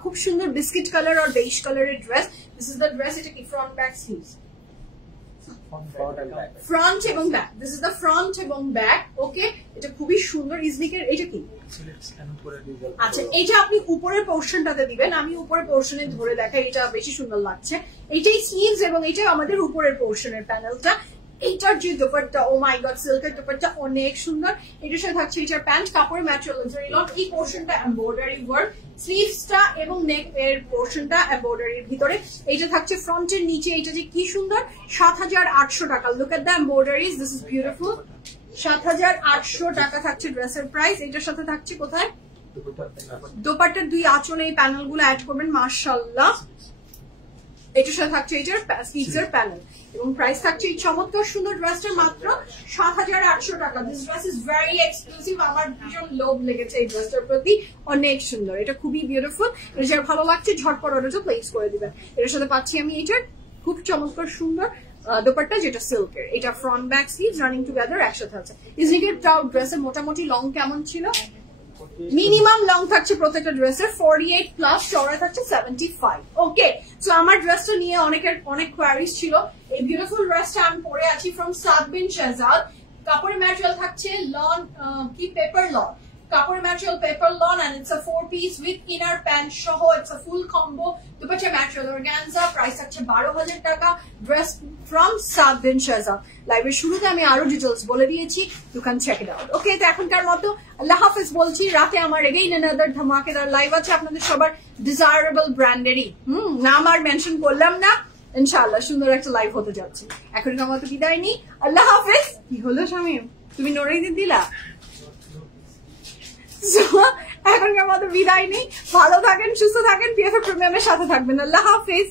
খুব সুন্দর বিস্কিট কালার আর বেজ কালারের dress. This is the dress. এটা কি ফ্রন্ট ব্যাক স্লিভস? ফ্রন্ট এবং back, this is the front এবং ব্যাক। ওকে, এটা খুবই সুন্দর। ইজনিকের এটা কি? আচ্ছা, এটা আপনি উপরের পোর্শনটাতে দিবেন, আমি উপরের পোর্শনে ধরে দেখাই, এটা বেশি সুন্দর লাগছে। এইটাই স্লিভস এবং এটা আমাদের উপরের পোর্শনের প্যানেলটা। এইটার যে দোপাট্টা, ও মাই গড, সিল্কের দোপাট্টা অনেক সুন্দর। এটার সাথে থাকছে এটার প্যান্ট, কাপড়ের ম্যাটেরিয়াল, এই পোর্শনটা এমব্রয়ডারি ওয়ার্ক, স্লিভসটা এবং নেক এর পোর্শনটা এমব্রয়ডারির ভিতরে। এইটা থাকছে ফ্রন্টের নিচে, এটা যে কি সুন্দর। ৭,৮০০ টাকা। Look at the embroideries, this is beautiful. ৭,৮০০ টাকা থাকছে ড্রেসের প্রাইস। এটার সাথে থাকছে কোথায় দোপাট্টার দুই আঁচলে এই প্যানেল গুলো অ্যাড করবেন। মাশাআল্লাহ, এটার সাথে থাকছে এটার স্লিভসের প্যানেল এবং প্রাইস থাকছে এই চমৎকার সুন্দর ড্রেসটার মাত্র ৭৮০০ টাকা। This dress is very exclusive. আমার ভীষণ লোভ লেগেছে এই ড্রেসটার প্রতি, অনেক সুন্দর, এটা খুবই বিউটিফুল। এটা যার ভালো লাগছে ঝটপট অর্ডারটা প্লেস করে দিবেন। এটার সাথে পাচ্ছি আমি এটার খুব চমৎকার সুন্দর দোপাট্টা যেটা সিল্কের, এটা front back sleeves running together একসাথে আছে। ইজনিকের ড্রেসের মোটামুটি লং কেমন ছিল? মিনিমাম লং থাকছে প্রত্যেকটা ড্রেসের 48 প্লাস, চওড়া থাকছে 75। ওকে, সো আমার ড্রেসটা নিয়ে অনেক কোয়ারিজ ছিল। এই বিউটিফুল ড্রেসটা আমি পরে আছি ফ্রম সাদ বিন শাহজাদ। কাপড়ের ম্যাটেরিয়াল থাকছে লন কি পেপার লন, কাপড়ের material paper lawn and it's a 4 piece with inner pant সহ, it's a full combo. Dupatta material organza, price থাকছে 12,000 টাকা। ড্রেস ফ্রম সাদ বিন শাহজাদ। লাইভের শুরুতে আমি আরো ডিটেলস বলে দিয়েছি, you can check it out. Okay, তো এখনকার মতো আল্লাহ হাফেজ বলছি। রাতে আমার এগেইন অ্যানাদার ধামাকেদার লাইভ আছে আপনাদের সবার ডিজায়ারেবল ব্র্যান্ডেরই, নাম আর মেনশন করলাম না, ইনশাআল্লাহ সুন্দর একটা লাইভ হতে যাচ্ছে। এখনকার মতো বিদায় নি, আল্লাহ হাফেজ। কি হলো শামীম, তুমি নড়াই দিলা? এখনকার মতো বিদায় নেই, ভালো থাকেন, সুস্থ থাকেন, পিএফএ প্রিমিয়ামের সাথে থাকবেন। আল্লাহ হাফেজ।